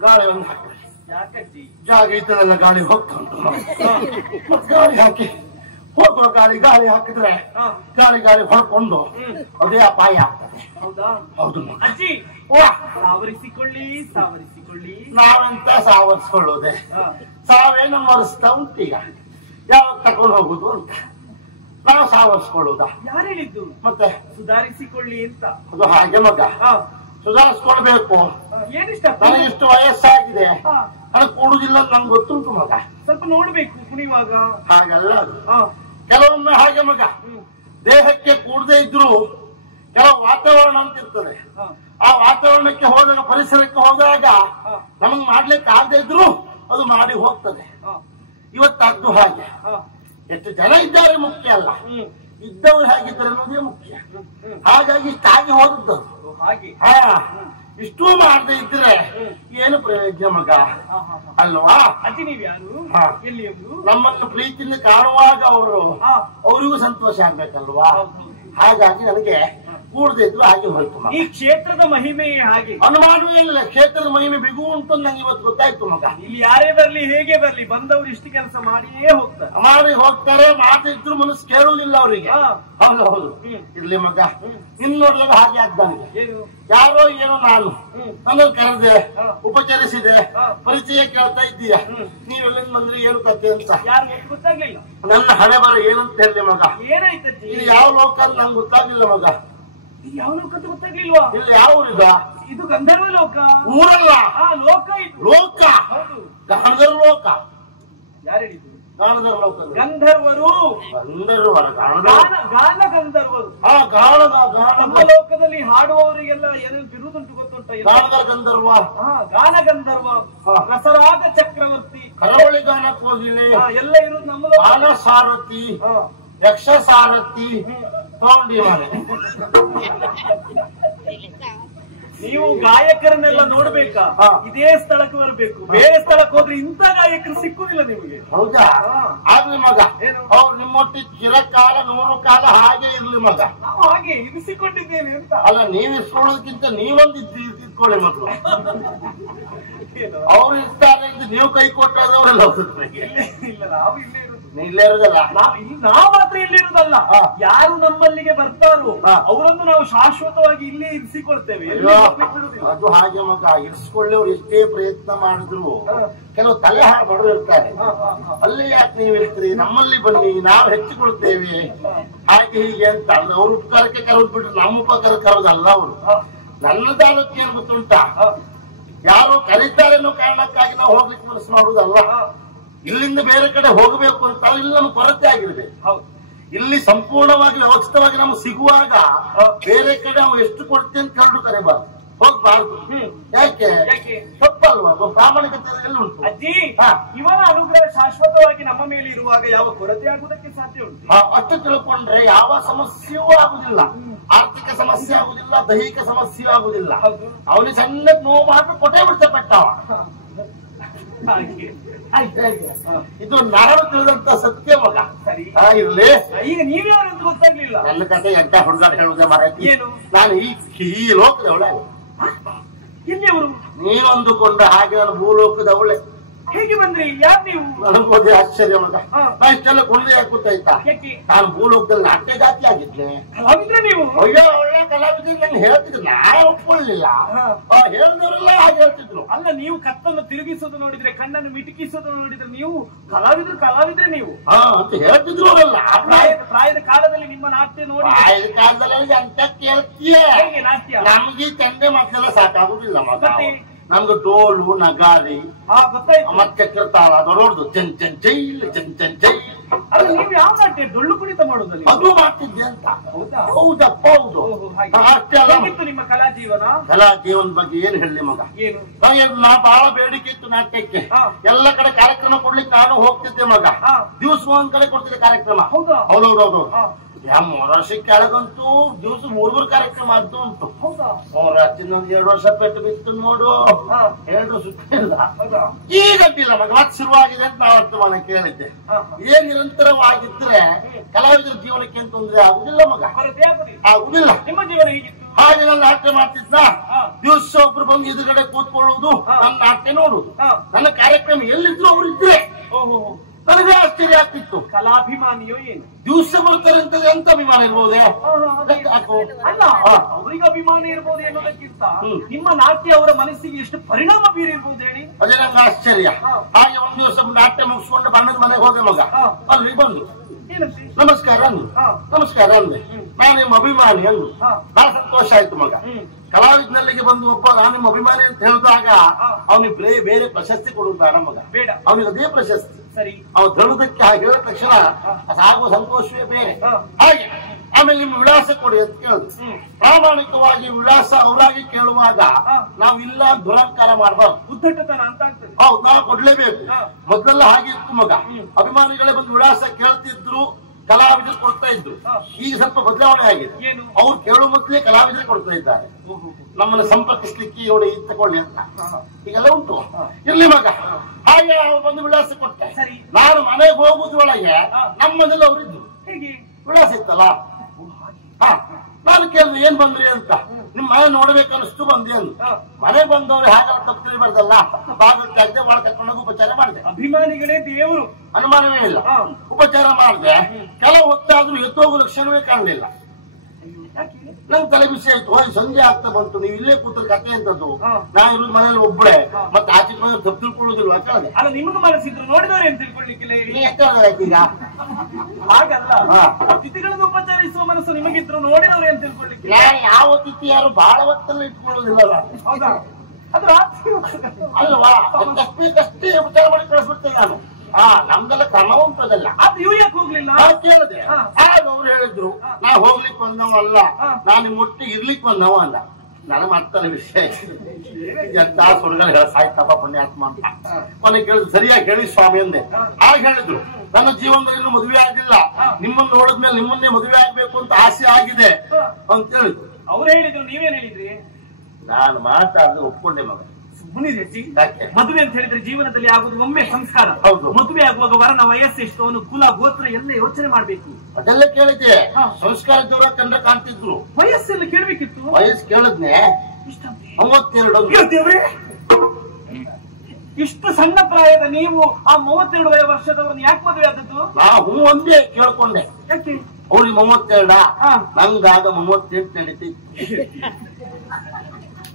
ಗಾಳಿ ಒಂದು ಹಾಕಿ ಯಾಕಜ್ಜಿ ಜಾಗ ಇದ್ದದೆಲ್ಲ ಗಾಳಿ ಹೋಗ್ತಾ ಉಂಟು ಮತ್ತೆ ಗಾಳಿ ಹಾಕಿ ಹೋಗುವ ಗಾಳಿ ಹಾಕಿದ್ರೆ ಗಾಳಿ ಹೊಡ್ಕೊಂಡು ಅದೇ ಅಪಾಯ ಆಗ್ತದೆ. ಹೌದಾ? ಹೌದು ಅಜ್ಜಿ ಸಾವರಿಸಿಕೊಳ್ಳಿ ನಾವಂತ ಸಾವರಿಸ್ಕೊಳ್ಳೋದೆ ಸಾವೇ ನಮ್ಮ ವರಿಸ್ತಾ ಉಂಟೀಗ ಯಾವಾಗ ತಕೊಂಡು ಹೋಗುದು ಅಂತ ನಾವು ಸಾವರಿಸ್ಕೊಳ್ಳುದ. ಯಾರು ಹೇಳಿದ್ದು? ಮತ್ತೆ ಸುಧಾರಿಸಿಕೊಳ್ಳಿ ಅಂತ. ಅದು ಹಾಗೆ ಮಗ ಸುಧಾರಿಸ್ಕೊಳ್ಬೇಕು. ಏನಿಷ್ಟ ನನಗೆ ಇಷ್ಟು ವಯಸ್ಸಾಗಿದೆ ನನಗೆ ಕೂಡುದಿಲ್ಲ ನಂಗೆ ಗೊತ್ತುಂಟು ಮಗ. ಸ್ವಲ್ಪ ನೋಡ್ಬೇಕು ಕುಣಿಯುವಾಗ. ಹಾಗಲ್ಲ ಅದು ಕೆಲವೊಮ್ಮೆ ಹಾಗೆ ಮಗ ದೇಹಕ್ಕೆ ಕೂಡದೇ ಇದ್ರು ಕೆಲವು ವಾತಾವರಣ ಅಂತ ಇರ್ತದೆ. ಆ ವಾತಾವರಣಕ್ಕೆ ಹೋದಾಗ ಪರಿಸರಕ್ಕೆ ಹೋದಾಗ ನಮಗ್ ಮಾಡ್ಲಿಕ್ಕೆ ಆಗದೆ ಇದ್ರು ಅದು ಮಾಡಿ ಹೋಗ್ತದೆ. ಇವತ್ತಾದ್ದು ಹಾಗೆ ಎಷ್ಟು ಜನ ಇದ್ದಾರೆ ಮುಖ್ಯ ಅಲ್ಲ, ಇದ್ದವರು ಹೇಗಿದ್ದಾರೆ ಅನ್ನೋದೇ ಮುಖ್ಯ. ಹಾಗಾಗಿ ಇಷ್ಟಾಗಿ ಹೋದದ್ದು ಹಾಗೆ. ಇಷ್ಟೂ ಮಾಡದೆ ಇದ್ರೆ ಏನು ಪ್ರಯೋಜನ ಮಗ ಅಲ್ವಾ? ಅಜ್ಜಿ ನೀವ್ ಯಾರು? ಎಲ್ಲಿಯವರು? ನಮ್ಮನ್ನು ಪ್ರೀತಿಯಿಂದ ಕಾಣುವಾಗ ಅವರಿಗೂ ಸಂತೋಷ ಆಗ್ಬೇಕಲ್ವಾ? ಹಾಗಾಗಿ ನನಗೆ ಕೂಡದೆ ಇದ್ರು ಹಾಗೆ ಹೋಯ್ತು. ಈ ಕ್ಷೇತ್ರದ ಮಹಿಮೆ ಹಾಗೆ ಅನುಮಾನವೇ ಇಲ್ಲ. ಕ್ಷೇತ್ರದ ಮಹಿಮೆ ಬಿಗು ಉಂಟು ನಂಗೆ ಇವತ್ತು ಗೊತ್ತಾಯ್ತು ಮಗ. ಇಲ್ಲಿ ಯಾರೇ ಬರ್ಲಿ ಹೇಗೆ ಬರ್ಲಿ ಬಂದವರು ಇಷ್ಟು ಕೆಲಸ ಮಾಡಿಯೇ ಹೋಗ್ತಾರೆ. ಮಾಡಿ ಹೋಗ್ತಾರೆ. ಮಾಡದಿದ್ರು ಮನಸ್ಸು ಕೇಳುವುದಿಲ್ಲ ಅವರಿಗೆ. ಹೌದು ಹೌದು ಇರ್ಲಿ ಮಗ. ಇನ್ನೊಡ್ಲಾಗ ಹಾಗೆ ಆಗ್ದಾನಿಗೆ ಯಾರೋ ಏನೋ ನಾನು ನನ್ನನ್ನು ಕರೆದೆ ಉಪಚರಿಸಿದೆ ಪರಿಚಯ ಕೇಳ್ತಾ ಇದ್ದೀಯ ನೀವೆಲ್ಲಿಂದ ಬಂದ್ರಿ ಏನು ಕಥೆ ಅಂತ ಗೊತ್ತಾಗ್ಲಿಲ್ಲ. ನನ್ನ ಹಣೆ ಬರ ಏನಂತ ಹೇಳಿ ಮಗ. ಏನಾಯ್ತಜ್ಜಿ? ಇದು ಯಾವ ಲೋಕ ಅಂತ ನಂಗೆ ಗೊತ್ತಾಗ್ಲಿಲ್ಲ ಮಗ. ಯಾವ ಲೋಕ ಅಂತ ಗೊತ್ತಾಗ್ಲಿಲ್ವಾ? ಇಲ್ಲಿ ಯಾವ ಊರಿದ? ಇದು ಗಂಧರ್ವ ಲೋಕ. ಊರಲ್ಲ ಲೋಕ ಇದು. ಲೋಕ. ಹೌದು. ಗಂಧರ್ವ ಲೋಕ. ಯಾರು ಹೇಳಿದ್ರು? ಗಂಧರ್ವ ಲೋಕ. ಗಂಧರ್ವರು. ಗಂಧರ್ವರ ಗಾನ ಗಂಧರ್ವರು. ನಮ್ಮ ಗಾನ ಲೋಕದಲ್ಲಿ ಹಾಡುವವರಿಗೆಲ್ಲ ಏನೇನು ಬಿರುದುಂಟು ಗೊತ್ತುಂಟ? ಗಾನದ ಗಂಧರ್ವ. ಗಾನ ಗಂಧರ್ವ, ರಸರಾಗ ಚಕ್ರವರ್ತಿ, ಕರಾವಳಿ ಗಾನ ಕೋಗಿಲೆ ಎಲ್ಲ ಇರುವುದು ನಮ್ಮ ಗಾನ ಸಾರಥಿ, ಯಕ್ಷ ಸಾರಥಿ ತಗೊಂಡಿ ಮನೆ. ನೀವು ಗಾಯಕರನ್ನೆಲ್ಲ ನೋಡ್ಬೇಕಾ? ಇದೇ ಸ್ಥಳಕ್ಕೆ ಬರ್ಬೇಕು. ಬೇರೆ ಸ್ಥಳಕ್ಕೆ ಹೋದ್ರೆ ಇಂಥ ಗಾಯಕರು ಸಿಕ್ಕುದಿಲ್ಲ ನಿಮಗೆ. ಹೌದಾ? ಆಗ್ಲಿ ಮಗ. ಅವ್ರು ನಿಮ್ಮೊಟ್ಟಿಗೆ ಚಿರಕಾಲ 100 ಕಾಲ ಹಾಗೆ ಇರ್ಲಿ ಮಗ. ನಾವು ಹಾಗೆ ಇರಿಸಿಕೊಂಡಿದ್ದೇನೆ ಅಂತ. ಅಲ್ಲ ನೀವ್ ಇಸ್ಕೊಳ್ಳೋದಕ್ಕಿಂತ ನೀವೊಂದು ಇಟ್ಕೊಳ್ಳಿ ಮಕ್ಕಳು. ಅವ್ರು ಇರ್ತಾರೆ ಅಂತ ನೀವು ಕೈ ಕೊಟ್ಟದವರೆಲ್ಲ ಹೋಗುತ್ತೆ. ಇಲ್ಲ ನಾವು ಇಲ್ಲೇ ಇರೋದು. ಇಲ್ಲೇ ಇರೋದಲ್ಲ. ನಾವು ಮಾತ್ರ ಇಲ್ಲಿ ಇರುದಲ್ಲ, ಯಾರು ನಮ್ಮಲ್ಲಿಗೆ ಬರ್ತಾರೋ ಅವರನ್ನು ನಾವು ಶಾಶ್ವತವಾಗಿ ಇಲ್ಲೇ ಇರಿಸಿಕೊಳ್ತೇವೆ. ಅದು ಹಾಗೆ ಮಗ. ಇರಿಸ್ಕೊಳ್ಳೋರು ಎಷ್ಟೇ ಪ್ರಯತ್ನ ಮಾಡಿದ್ರು ಕೆಲವು ತಲೆ ಹಾಳು ಇರ್ತಾರೆ. ಅಲ್ಲೇ ಯಾಕೆ ನೀವು ಇರ್ತೀರಿ, ನಮ್ಮಲ್ಲಿ ಬನ್ನಿ ನಾವು ಹೆಚ್ಚಿಕೊಳ್ತೇವೆ ಹಾಗೆ ಹೀಗೆ ಅಂತ. ಅವ್ರ ಉಪಕಾರಕ್ಕೆ ಕರೆದು ಬಿಟ್ರು ನಮ್ಮ ಉಪಕಾರಕ್ಕೆ ಕರೋದಲ್ಲ ಅವರು. ನನ್ನದಾದಕ್ಕೆ ಏನ್ ಗೊತ್ತುಂಟ, ಯಾರು ಕರೀತಾರೆ ಅನ್ನೋ ಕಾರಣಕ್ಕಾಗಿ ನಾವು ಹೋಗ್ಲಿಕ್ಕೆ ಮನಸ್ಸು ಮಾಡುವುದಲ್ಲ. ಇಲ್ಲಿಂದ ಬೇರೆ ಕಡೆ ಹೋಗಬೇಕು ಅಂತ ಇಲ್ಲಿ ನಮ್ಗೆ ಕೊರತೆ ಆಗಿರುತ್ತೆ. ಇಲ್ಲಿ ಸಂಪೂರ್ಣವಾಗಿ ವ್ಯವಸ್ಥಿತವಾಗಿ ನಮ್ಗೆ ಸಿಗುವಾಗ ಬೇರೆ ಕಡೆ ನಾವು ಎಷ್ಟು ಕೊಡ್ತೇವೆ ಅಂತ ಕರೆದು ಕರಿಬಾರ್ದು, ಹೋಗ್ಬಾರ್ದು. ಯಾಕೆ ತಪ್ಪಲ್ವಾ? ಪ್ರಾಮಾಣಿಕತೆ ಎಲ್ಲಿ ಉಂಟು? ಅಜ್ಜಿ, ಇವನ ಅನುಗ್ರಹ ಶಾಶ್ವತವಾಗಿ ನಮ್ಮ ಮೇಲೆ ಇರುವಾಗ ಯಾವ ಕೊರತೆ ಆಗುವುದಕ್ಕೆ ಸಾಧ್ಯ ಉಂಟು? ಅಷ್ಟು ತಿಳ್ಕೊಂಡ್ರೆ ಯಾವ ಸಮಸ್ಯೆಯೂ ಆಗುದಿಲ್ಲ. ಆರ್ಥಿಕ ಸಮಸ್ಯೆ ಆಗುದಿಲ್ಲ, ದೈಹಿಕ ಸಮಸ್ಯೆಯೂ ಆಗುದಿಲ್ಲ. ಅವನಿಗೆ ಸಣ್ಣ ನೋವು ಮಾತ್ರ ಕೊಟ್ಟೆ ಬಿಡ್ತಾ ಪಟ್ಟವ. ಇದು ನಾನು ತಿಳಿದಂತ ಸತ್ಯ ಮಗ. ಇರ್ಲಿ. ಈಗ ನೀವ್ಯಾರು ಅಂತ ಗೊತ್ತಾಗ್ಲಿಲ್ಲ. ನನ್ನ ಕತೆ ಎಂತ ಹುಡುಗಾಟ ಹೇಳುವುದೇ ಮಾರಾಯ್ತು. ಏನು? ನಾನು ಈ ಲೋಕದ ಅವಳೆ. ಎಲ್ಲಿಯವರು? ನೀನೊಂದುಕೊಂಡ ಹಾಗೆ ನಾನು ಭೂಲೋಕದ ಅವಳೆ. ಹೇಗೆ ಬಂದ್ರಿ? ಯಾರು ನೀವು? ನನಗೋದೇ ಆಶ್ಚರ್ಯ ಮಗ. ನಾ ಇಷ್ಟೆಲ್ಲ ಕೊಂಡೆ ಗೊತ್ತಾಯ್ತಾ? ನಾನು ಭೂಲೋಕದಲ್ಲಿ ನಾಟ್ಯ ಜಾತಿ ಆಗಿದ್ದೆ. ಕಲಾವಿದ್ರೆ ನೀವು? ಅಯ್ಯೋ ಒಳ್ಳೆ ಕಲಾವಿದ್ರೆ ನಂಗೆ ಹೇಳ್ತಿದ್ರು, ನಾಳೆ ಒಪ್ಕೊಳ್ಳಿಲ್ಲ. ಹೇಳಿದವರೆಲ್ಲ ಹಾಗೆ ಹೇಳ್ತಿದ್ರು. ಅಲ್ಲ, ನೀವು ಕತ್ತನ್ನು ತಿರುಗಿಸೋದು ನೋಡಿದ್ರೆ, ಕಣ್ಣನ್ನು ಮಿಟುಕಿಸೋದು ನೋಡಿದ್ರೆ ನೀವು ಕಲಾವಿದ್ರೆ ನೀವು ಅಂತ ಹೇಳ್ತಿದ್ರು ಅವರೆಲ್ಲ. ಪ್ರಾಯದ ಕಾಲದಲ್ಲಿ ನಿಮ್ಮ ನಾಟ್ಯ ನೋಡಿ. ಪ್ರಾಯದ ಕಾಲದಲ್ಲಿ ಅಂತ ಕೇಳ್ತೀಯ? ನಾಟ್ಯ ನಮ್ಗೆ ತಂದೆ ಮಕ್ಕಳೆಲ್ಲ ಸಾಕಾಗುದಿಲ್ಲ ಮಗ. ನಮ್ಗೆ ಡೋಲು ನಗಾರಿ ಮತ್ತೆ ಕಿರ್ತಾಳ ನೋಡುದು ಜನ್ ಜನ್ ಜೈಲ್ ಜನ್ ಜನ್ ಜೈಲ್. ನೀವು ಯಾವ ನಾಟ್ಯ ಡೊಳ್ಳು ಕುಣಿತ ಮಾಡುವುದಲ್ಲಿ ಅದು ಮಾಡ್ತಿದ್ದೆ ಅಂತ. ಹೌದಾ? ಹೌದಪ್ಪ ಹೌದು. ಅಷ್ಟೇ ಅಲ್ಲ, ಹೇಗಿತ್ತು ನಿಮ್ಮ ಕಲಾ ಜೀವನ? ಕಲಾ ಜೀವನ ಬಗ್ಗೆ ಏನ್ ಹೇಳಿ ಮಗ, ಏನು ನಾ ಬಹಳ ಬೇಡಿಕೆ ಇತ್ತು ನಾಟ್ಯಕ್ಕೆ. ಎಲ್ಲ ಕಡೆ ಕಾರ್ಯಕ್ರಮ ಕೊಡ್ಲಿಕ್ಕೆ ನಾನು ಹೋಗ್ತಿದ್ದೆ ಮಗ. ದಿವಸ ಒಂದ್ ಕಡೆ ಕೊಡ್ತಿದ್ದೆ ಕಾರ್ಯಕ್ರಮ. ಹೌದಾ? ಹೌದೌದೌದು. ವರ್ಷ ಕೆಳಗಂತೂ ದಿವಸ 3 ಕಾರ್ಯಕ್ರಮ ಆದ್ದು ಉಂಟು. 2 ವರ್ಷ ಪೆಟ್ಟು ಬಿತ್ತು ನೋಡು. 2 ವರ್ಷ ಇಲ್ಲ ಈಗ ಅಡ್ಡಿಲ್ಲ ಮಗ, ಮತ್ತೆ ಶುರುವಾಗಿದೆ ಅಂತ ನಾವು ವರ್ತಮಾನ ಕೇಳಿದ್ದೆ. ಏನ್ ನಿರಂತರವಾಗಿದ್ರೆ ಕಲಾವಿದರ ಜೀವನಕ್ಕೆ ಏನ್ ತೊಂದರೆ ಆಗುದಿಲ್ಲ ಮಗ, ಆಗುದಿಲ್ಲ. ನಿಮ್ಮ ಜೀವನ ಹೀಗಿತ್ತು? ಹಾಗೆ ನಾನು ನಾಟ್ಯ ಮಾಡ್ತಿದ್ದ. ದಿವಸ ಒಬ್ರು ಬಂದು ಎದುರುಗಡೆ ಕೂತ್ಕೊಳ್ಳುವುದು, ನನ್ನ ನಾಟ್ಯ ನೋಡುದು. ನನ್ನ ಕಾರ್ಯಕ್ರಮ ಎಲ್ಲಿದ್ರು ಅವ್ರು ಇದ್ರೆ ನನಗೆ ಆಶ್ಚರ್ಯ ಆಗ್ತಿತ್ತು. ಕಲಾಭಿಮಾನಿಯೋ ಏನು? ದಿವಸ ಬರ್ತಾರೆ ಅಂತ ಎಂತ ಅಭಿಮಾನ ಇರ್ಬೋದೇ? ಅಲ್ಲ, ಅವರಿಗೆ ಅಭಿಮಾನ ಇರ್ಬೋದು ಎನ್ನುವುದಕ್ಕಿಂತ ನಿಮ್ಮ ನಾಟ್ಯ ಅವರ ಮನಸ್ಸಿಗೆ ಎಷ್ಟು ಪರಿಣಾಮ ಬೀರಿರ್ಬೋದು ಹೇಳಿ. ಅದೇ ನಂಗೆ ಆಶ್ಚರ್ಯ. ಹಾಗೆ ಒಂದ್ ದಿವಸ ನಾಟ್ಯ ಮುಗಿಸ್ಕೊಂಡು ಬಣ್ಣದ ಮನೆಗೆ ಹೋದೆ ಮಗ. ಅಲ್ಲಿ ಬಂದು ನಮಸ್ಕಾರ ಅಂದ್ರು. ನಮಸ್ಕಾರ ಅಂದೆ. ನಾನು ನಿಮ್ಮ ಅಭಿಮಾನಿ ಅಂದ್ರು. ಬಹಳ ಸಂತೋಷ ಆಯ್ತು ಮಗ. ಕಲಾವಿದನಲ್ಲಿಗೆ ಬಂದು ಒಬ್ಬ ನಾನು ನಿಮ್ಮ ಅಭಿಮಾನಿ ಅಂತ ಹೇಳಿದಾಗ ಅವನಿಗೆ ಬೇರೆ ಪ್ರಶಸ್ತಿ ಕೊಡುವುದು ಬೇಡ ಮಗ, ಬೇಡ. ಅವನಿಗೆ ಅದೇ ಪ್ರಶಸ್ತಿ ಸರಿ. ಅವ್ನು ಹೇಳುವುದಕ್ಕೆ ಹಾಗೆ ಹೇಳಿದ ತಕ್ಷಣ ಅದಾಗುವ ಸಂತೋಷವೇ ಬೇರೆ. ಹಾಗೆ ಆಮೇಲೆ ನಿಮ್ಮ ವಿಳಾಸ ಕೊಡಿ ಅಂತ ಕೇಳಿದ್ರು. ಪ್ರಾಮಾಣಿಕವಾಗಿ ವಿಳಾಸ ಅವರಾಗಿ ಕೇಳುವಾಗ ನಾವು ಇಲ್ಲ ದುರಂಕಾರ ಮಾಡಬಾರ್ದು, ಉದ್ದಟತನ ಅಂತ ಆಗ್ತದೆ. ಹೌದು, ನಾವು ಕೊಡ್ಲೇಬೇಕು. ಮೊದಲೆಲ್ಲ ಹಾಗೆ ಇತ್ತು ಮಗ, ಅಭಿಮಾನಿಗಳೇ ಬಂದು ವಿಳಾಸ ಕೇಳ್ತಿದ್ರು, ಕಲಾವಿದರು ಕೊಡ್ತಾ ಇದ್ರು. ಈಗ ಸ್ವಲ್ಪ ಬದಲಾವಣೆ ಆಗಿದೆ. ಅವ್ರು ಕೇಳುವ ಮೊದಲೇ ಕಲಾವಿದರು ಕೊಡ್ತಾ ಇದ್ದಾರೆ, ನಮ್ಮನ್ನು ಸಂಪರ್ಕಿಸ್ಲಿಕ್ಕೆ ಇವಳು ಇದು ತಗೊಳ್ಳಿ ಅಂತ. ಈಗೆಲ್ಲ ಉಂಟು. ಇರ್ಲಿ ಮಗ. ಹಾಗೆ ಅವ್ರು ಬಂದು ವಿಳಾಸ ಕೊಟ್ಟೆ. ನಾನು ಮನೆಗೆ ಹೋಗುದ್ರೊಳಗೆ ನಮ್ಮನೆಲ್ಲ ಅವರಿದ್ರು. ವಿಳಾಸ ಇತ್ತಲ್ಲ, ನಾನು ಕೇಳಿದೆ ಏನ್ ಬಂದ್ರಿ ಅಂತ. ನಿಮ್ ಮನೆ ನೋಡ್ಬೇಕನ್ನಿಸ್ತು ಬಂದಿ ಅಂತ. ಮನೆಗೆ ಬಂದವ್ರು ಹಾಗೆಲ್ಲ ತಪ್ಪು ತಿಳಿಬಾರ್ದಲ್ಲ, ಭಾಗಕ್ಕೆ ಒಳ ಕರ್ಕೊಂಡೋಗಿ ಉಪಚಾರ ಮಾಡಿದೆ. ಅಭಿಮಾನಿಗಳೇ ದೇವರು, ಅನುಮಾನವೇ ಇಲ್ಲ. ಉಪಚಾರ ಮಾಡಿದೆ. ಕೆಲವು ಹೊತ್ತಾದ್ರೂ ಎತ್ತೋಗೋ ಲಕ್ಷಣವೇ ಕಾಣಲಿಲ್ಲ. ನಂಗೆ ತಲೆ ಬಿಸಿ ಆಯ್ತು. ಸಂಜೆ ಆಗ್ತಾ ಬಂತು, ನೀವು ಇಲ್ಲೇ ಕೂತ್ರ ಕತೆ ಅಂತದ್ದು. ನಾನು ಇರೋದು ಮನೇಲಿ ಒಬ್ಬಳೆ, ಮತ್ತೆ ಆಚೆ ಮನೆ ತಪ್ಪು ತಿಳ್ಕೊಳ್ಳೋದಿಲ್ವ ಕೇಳಿದೆ. ಅಲ್ಲ, ನಿಮಗೆ ಮನಸ್ಸಿದ್ರು ನೋಡಿದವ್ರು ಏನ್ ತಿಳ್ಕೊಳ್ಳಿಕ್ಕಿಲ್ಲ ಈಗ. ಹಾಗಲ್ಲ, ಅತಿಥಿಗಳನ್ನು ಉಪಚರಿಸುವ ಮನಸ್ಸು ನಿಮಗಿದ್ರು ನೋಡಿದವ್ರು ಏನ್ ತಿಳ್ಕೊಳ್ಳಿಕ್ಕಿಲ್ಲ. ಯಾವ ಅತಿಥಿ ಯಾರು ಬಹಳ ಹೊತ್ತಲ್ಲಿ ಇಟ್ಕೊಳ್ಳೋದಿಲ್ಲ. ಹೌದಾ? ಅಲ್ವಾ, ಕಷ್ಟೇ ಉಪಚಾರ ಮಾಡಿ ಕಳಿಸ್ಬಿಡ್ತೇನೆ ನಾನು. ನಮ್ದೆಲ್ಲ ಕ್ರಮ ಉಂಟದಲ್ಲ. ಅದು ಇವ್ ಯಾಕೆ ಹೋಗ್ಲಿಲ್ಲ ಕೇಳಿದೆ. ಆಗ ಅವ್ರು ಹೇಳಿದ್ರು, ನಾ ಹೋಗ್ಲಿಕ್ಕೆ ಬಂದವ ಅಲ್ಲ, ನಾನು ನಿಮ್ಮ ಒಟ್ಟಿಗೆ ಇರ್ಲಿಕ್ಕೆ ಬಂದವ ಅಲ್ಲ. ನನಗೆ ಮತ್ತಲ್ಲ ವಿಷಯ ಎಂತ ಸುಡುಗಡೆ ಸಾಯ್ತಪ್ಪ ಪುಣ್ಯಾತ್ಮ ಅಂತ. ಕೊನೆ ಕೇಳಿದ್ರು, ಸರಿಯಾಗಿ ಹೇಳಿ ಸ್ವಾಮಿ ಅಂದೆ. ಆಗ ಹೇಳಿದ್ರು, ನನ್ನ ಜೀವನದಲ್ಲಿ ಇನ್ನೂ ಮದುವೆ ಆಗಿಲ್ಲ, ನಿಮ್ಮನ್ನು ನೋಡಿದ್ಮೇಲೆ ನಿಮ್ಮನ್ನೇ ಮದುವೆ ಆಗ್ಬೇಕು ಅಂತ ಆಸೆ ಆಗಿದೆ ಅಂತ ಹೇಳಿದ್ರು. ಅವ್ರು ಹೇಳಿದ್ರು, ನೀವೇನ್ ಹೇಳಿದ್ರಿ? ನಾನು ಮಾತಾಡಿದ್ರೆ ಒಪ್ಕೊಂಡೆ ಮಗ. ಮದುವೆ ಅಂತ ಹೇಳಿದ್ರೆ ಜೀವನದಲ್ಲಿ ಆಗುದು ಒಮ್ಮೆ ಸಂಸ್ಕಾರ. ಹೌದು. ಮದುವೆ ಆಗುವಾಗ ವರನ ವಯಸ್ಸು ಎಷ್ಟು, ಅವನು ಕುಲ ಗೋತ್ರ ಎಲ್ಲ ಯೋಚನೆ ಮಾಡ್ಬೇಕು. ಅದೆಲ್ಲ ಕೇಳಿದ್ದೆ. ಸಂಸ್ಕಾರದವರ ಕಂಡ ಕಾಣ್ತಿದ್ರು. ವಯಸ್ಸೆಲ್ಲ ಕೇಳ್ಬೇಕಿತ್ತು. ವಯಸ್ಸು ಕೇಳಿದ್ನೆ 32. ಇಷ್ಟು ಸಣ್ಣ ಪ್ರಾಯದ ನೀವು ಆ 32 ವರ್ಷದವ್ರನ್ನ ಯಾಕೆ ಮದುವೆ ಆದದ್ದು? ನಾವು ಒಂದೇ ಕೇಳ್ಕೊಂಡೆ. ಯಾಕೆ? ಅವ್ರಿಗೆ 32, ನಂಗಾಗ 38 ನಡೀತಿತ್ತು.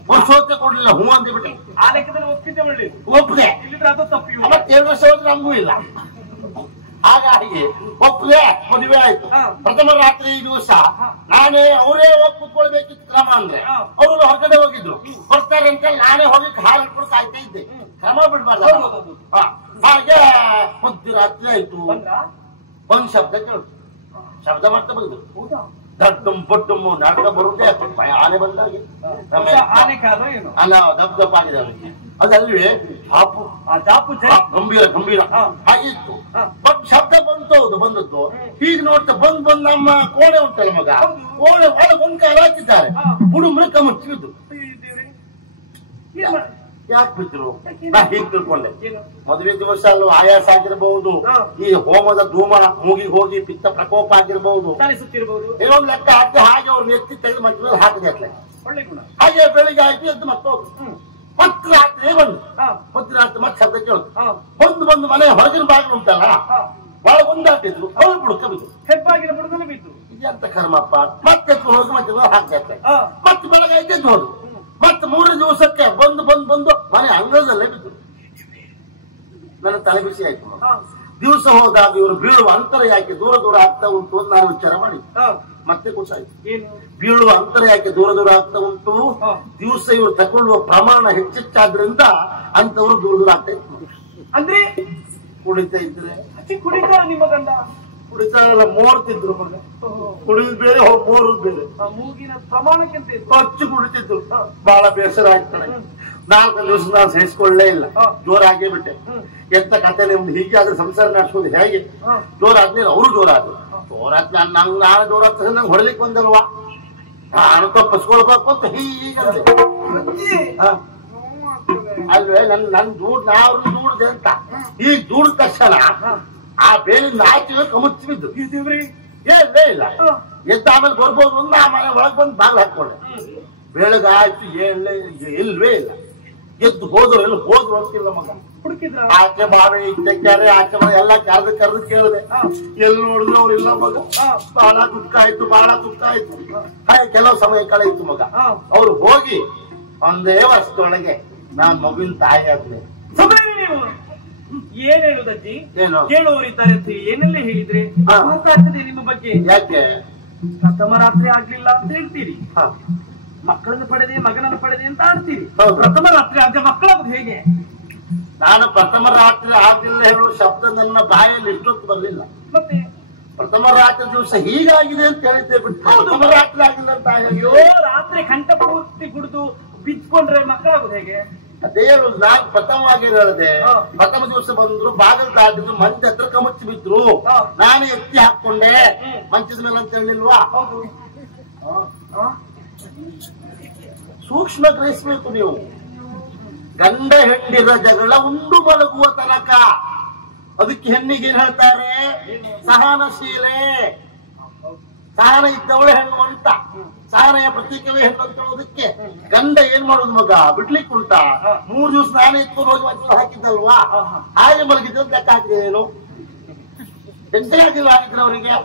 ವರ್ಷೋತ್ತೆ ಕೊಡ್ಲಿಲ್ಲ, ಹೂ ಅಂದ್ಬಿಟ್ಟೆ. ಆ ಲೆಕ್ಕದಲ್ಲಿ ಒಪ್ಪಿದ್ದೆ ಒಳ್ಳೇದು. ಒಪ್ಪದೆ. ಇಲ್ಲಿದ್ರೆ ಅದು ತಪ್ಪಿ. 2 ವರ್ಷ ಹೋದ್ರೆ ನಮಗೂ ಇಲ್ಲ. ಹಾಗಾಗಿ ಒಪ್ಪದೆ, ಮದುವೆ ಆಯ್ತು. ಪ್ರಥಮ ರಾತ್ರಿ ಈ ದಿವಸ ನಾನೇ ಅವರೇ ಹೋಗಿ ಕೂತ್ಕೊಳ್ಬೇಕಿತ್ತು ಕ್ರಮ ಅಂದ್ರೆ. ಅವರು ಹೊರಗಡೆ ಹೋಗಿದ್ರು, ಬರ್ತಾರೆ ಅಂತ ನಾನೇ ಹೋಗಿ ಹಾಲು ಹಿಡ್ಕೊಂಡು ಕಾಯ್ತಾ ಇದ್ದೆ. ಕ್ರಮ ಬಿಡ್ಬಾರ್ದು. ಹಾಗೆ ಮಧ್ಯರಾತ್ರಿ ಆಯ್ತು. ಒಂದ್ ಶಬ್ದ ಕೇಳ್ತು. ಶಬ್ದ ಮಾಡ್ತಾ ಬಂದ್ರು. ದಡ್ಡಂ ಪೊಟ್ಟುಮ್ಮು ನಾಟಕ ಬರುವುದೇ ಆನೆ ಬಂದಾಗೆ ಅಲ್ಲ, ದಪ್ಪ ದಪ್ಪ ಆಗಿದೆ ಅವರಿಗೆ. ಅದಲ್ವೇ ಚಾಪು ಗಂಭೀರ ಹಾಗಿತ್ತು. ಬಟ್ ಶಬ್ದ ಬಂತು. ಹೌದು, ಬಂದದ್ದು. ಹೀಗೆ ನೋಡ್ತಾ ಬಂದ್ ನಮ್ಮ ಕೋಣೆ ಉಂಟಲ್ಲ ಮಗ, ಕೋಣೆ ಒಳಗೆ ಒಂದ್ ಕಾಲ ಹಾಕಿದ್ದಾರೆ. ಬುಡು ಮೃಕ ಮುಚ್ಚಿದ್ದು. ಯಾಕೆ ಬಿದ್ರು? ನಾ ಹೀಗೆ ತಿಳ್ಕೊಂಡೆ, ಮದುವೆ ದಿವಸ ಅಲ್ಲೂ ಆಯಾಸ ಆಗಿರಬಹುದು, ಈ ಹೋಮದ ಧೂಮ ಮುಗಿ ಹೋಗಿ ಪಿತ್ತ ಪ್ರಕೋಪ ಆಗಿರಬಹುದು, ಇನ್ನೊಂದು ಲೆಕ್ಕ ಹಾಕಿ ಹಾಗೆ ಅವ್ರನ್ನ ಎತ್ತಿ ತೆಗೆದು ಮಧ್ಯದಲ್ಲಿ ಹಾಕಿದೆ ಅಟ್ಲೆ. ಹಾಗೆ ಬೆಳಿಗ್ಗೆ ಆಯ್ತು, ಎದ್ದು ಮತ್ತೆ ರಾತ್ರಿ ಬಂದು ಮಧ್ಯರಾತ್ರಿ ಮತ್ತೆ ಶಬ್ದ ಕೇಳುದು. ಬಂದು ಮನೆ ಹೊರಗಿನ ಬಾಗಿಲು ಉಂಟಲ್ಲ, ಒಳಗೆ ಒಂದಾಟಿದ್ರು. ಅವ್ರು ಬುಡಕ ಬಿದ್ದು, ಹೆಬ್ಬಾಗಿನ ಬುಡದಲ್ಲಿ ಬಿದ್ದು. ಇದೆಂತ ಕರ್ಮಪ್ಪ. ಮತ್ತೆ ಹೋಗಿ ಮತ್ತೆ ಹಾಕ್ತಾರೆ. ಮತ್ತೆ ಬೆಳಗ್ಗೆ ಆಯ್ತು ಎದ್ದು ಹೋದ್ರು. ಮತ್ತೆ 3 ದಿವಸಕ್ಕೆ ಬಂದು ಮನೆ ಅಂಗಳದಲ್ಲೇ ಬಿದ್ದು. ನನ್ನ ತಲೆ ಬಿಸಿ ಆಯ್ತು. ದಿವಸ ಹೋದಾಗ ಇವರು ಬೀಳುವ ಅಂತರ ಯಾಕೆ ದೂರ ಆಗ್ತಾ ಉಂಟು ಅಂತ ನಾನು ವಿಚಾರ ಮಾಡಿ ಮತ್ತೆ ಕೂಸಾಯ್ತು. ಬೀಳುವ ಅಂತರ ಯಾಕೆ ದೂರ ಆಗ್ತಾ ಉಂಟು, ದಿವಸ ಇವರು ತಗೊಳ್ಳುವ ಪ್ರಮಾಣ ಹೆಚ್ಚೆಚ್ಚಾದ್ರಿಂದ ಅಂತವರು ದೂರ ಆಗ್ತಾ ಇತ್ತು. ಅಂದ್ರೆ ಕುಡಿತಾ ಇದ್ರೆ ಕುಡಿತಾರ ನಿಮ್ಮ ಗಂಡ ಕುಡಿತಾರಲ್ಲ ಮೋರ್ತಿದ್ರು ಮಗ, ಕುಡಿದ್ ಬೇರೆ ಮೋರುದ್ ಬೇರೆ. ಮೂಗಿನ ಪ್ರಮಾಣಕ್ಕಿಂತ ಹಚ್ಚು ಕುಡಿತಿದ್ರು. ಬಹಳ ಬೇಸರ ಆಗ್ತಾನೆ. 4 ದಿವಸ ನಾನು ಸಹಿಸ್ಕೊಳ್ಳೇ ಇಲ್ಲ, ಜೋರಾಗೇ ಬಿಟ್ಟೆ. ಎಂತ ಕತೆ ನಿಮ್ದು, ಹೀಗೆ ಆದ್ರೆ ಸಂಸಾರ ನಡೆಸೋದು ಹೇಗೆ? ಜೋರಾದ್ಮೇಲೆ ಅವರು ಜೋರಾದ್ರು. ಜೋರಾದ್ ನಾನು ಜೋರಾದ ನಂಗೆ ಹೊಡ್ಲಿಕ್ಕೆ ಬಂದಲ್ವಾ, ನಾನು ತಪ್ಪಿಸ್ಕೊಳ್ಬೇಕು ಅಂತ ಹೀಗಂದ್ರೆ ಅಲ್ವೇ ನನ್ ನಾವು ದೂಡ್ದೆ ಅಂತ. ಈಗ ದೂಡಿದ ತಕ್ಷಣ ಆ ಬೇಲಿಂದ ಆಚೆ ಕಮುಚ್ಚಿ ಬಿದ್ದು ಏನೇ ಇಲ್ಲ. ಎದ್ದ ಆಮೇಲೆ ಬರ್ಬೋದು ಅಂದ್ರೆ ಆ ಮನೆ ಒಳಗ್ ಬಂದು ಬಾಗಿಲು ಹಾಕೊಂಡೆ. ಬೆಳಗಾಯ್ತು ಇಲ್ವೇ ಇಲ್ಲ. ಎದ್ದು ಹೋದ್ರು ಎಲ್ಲ ಹೋದ್ರು ಅಂತಿಲ್ಲ ಮಗ. ಆಚೆ ಬಾವಿ ಇದ್ದಕ್ಕಾರೆ ಆಚೆ ಮನೆ ಎಲ್ಲ ಕರೆದು ಕೇಳಿದೆ, ಎಲ್ಲಿ ನೋಡಿದ್ರು ಅವ್ರಿಲ್ಲ ಮಗ. ಬಹಳ ದುಃಖ ಆಯ್ತು. ಕೆಲವು ಸಮಯ ಕಳೆಯಿತು ಮಗ. ಅವ್ರು ಹೋಗಿ ಒಂದೇ ವರ್ಷದೊಳಗೆ ನಾನ್ ಮಗುವಿನ ತಾಯಿ ಆದ್ಮೇಲೆ ಏನ್ ಹೇಳುದಜ್ಜಿ? ಏನು ಕೇಳುವವರಿದ್ದಾರೆ ಅಂತ ಏನೆಲ್ಲ ಹೇಳಿದ್ರೆ ಆಗ್ತದೆ ನಿಮ್ಮ ಬಗ್ಗೆ. ಯಾಕೆ ಪ್ರಥಮ ರಾತ್ರಿ ಆಗ್ಲಿಲ್ಲ ಅಂತ ಹೇಳ್ತೀರಿ, ಮಕ್ಕಳನ್ನು ಪಡೆದೆ ಮಗನನ್ನು ಪಡೆದೆ ಅಂತ ಆಡ್ತೀರಿ. ಪ್ರಥಮ ರಾತ್ರಿ ಆಗ ಮಕ್ಕಳಾಗುದು ಹೇಗೆ? ನಾನು ಪ್ರಥಮ ರಾತ್ರಿ ಆಗಿಲ್ಲ ಹೇಳುವ ಶಬ್ದ ನನ್ನ ಬಾಯಲ್ಲಿ ಇಷ್ಟೊತ್ತು ಬರಲಿಲ್ಲ. ಮತ್ತೆ ಪ್ರಥಮ ರಾತ್ರಿ ದಿವಸ ಹೀಗಾಗಿದೆ ಅಂತ ಹೇಳಿದ್ದೆ ಬಿಟ್ಟು ಪ್ರಥಮ ರಾತ್ರಿ ಆಗಿಲ್ಲ ಅಂತ. ಅಯ್ಯೋ, ರಾತ್ರಿ ಕಂಠ ಪೂರ್ತಿ ಕುಡಿದು ಬಿದ್ಕೊಂಡ್ರೆ ಮಕ್ಕಳಾಗುದು ಹೇಗೆ? ಅದೇ ನಾನು ಪ್ರಥಮವಾಗಿ ಹೇಳಿದೆ. ಪ್ರಥಮ ದಿವಸ ಬಂದ್ರು, ಬಾಗಿಲು ದಾಟಿದ್ರು, ಮಂಚ ಹತ್ರ ಕಮುಚ್ಚಿ ಬಿದ್ರು. ನಾನೇ ಎತ್ತಿ ಹಾಕೊಂಡೆ ಮಂಚದ ಮೇಲೆ ಅಂತ ಹೇಳಿಲ್ವಾ? ಸೂಕ್ಷ್ಮ ಗ್ರಹಿಸ್ಬೇಕು ನೀವು. ಗಂಡ ಹೆಂಡಿರ ಜಗಳ ಉಂಡು ಮಲಗುವ ತನಕ. ಅದಕ್ಕೆ ಹೆಣ್ಣಿಗೆ ಏನ್ ಹೇಳ್ತಾರೆ? ಸಹನಶೀಲೆ. ಸಹನ ಇದ್ದವಳೆ ಹೆಣ್ಣು ಅಂತ. ಸಹನೆಯ ಪ್ರತೀಕವೇ ಹೆಣ್ಣು ಅಂತ ಹೇಳೋದಕ್ಕೆ ಗಂಡ ಏನ್ ಮಾಡೋದು ಮಗ? ಬಿಡ್ಲಿಕ್ಕೆ ಉಂಟಾ? 3 ದಿವಸ ನಾನೇ ಇತ್ತು ಹೋಗಿ ಮಂಚೂರು ಹಾಕಿದ್ದಲ್ವಾ, ಹಾಗೆ ಮಲಗಿದ್ದು ಲೆಕ್ಕ ಹಾಕಿದೇನು? ಎಂಟಾಗಿಲ್ಲ ಆಗಿದ್ರೆ ಅವರಿಗೆ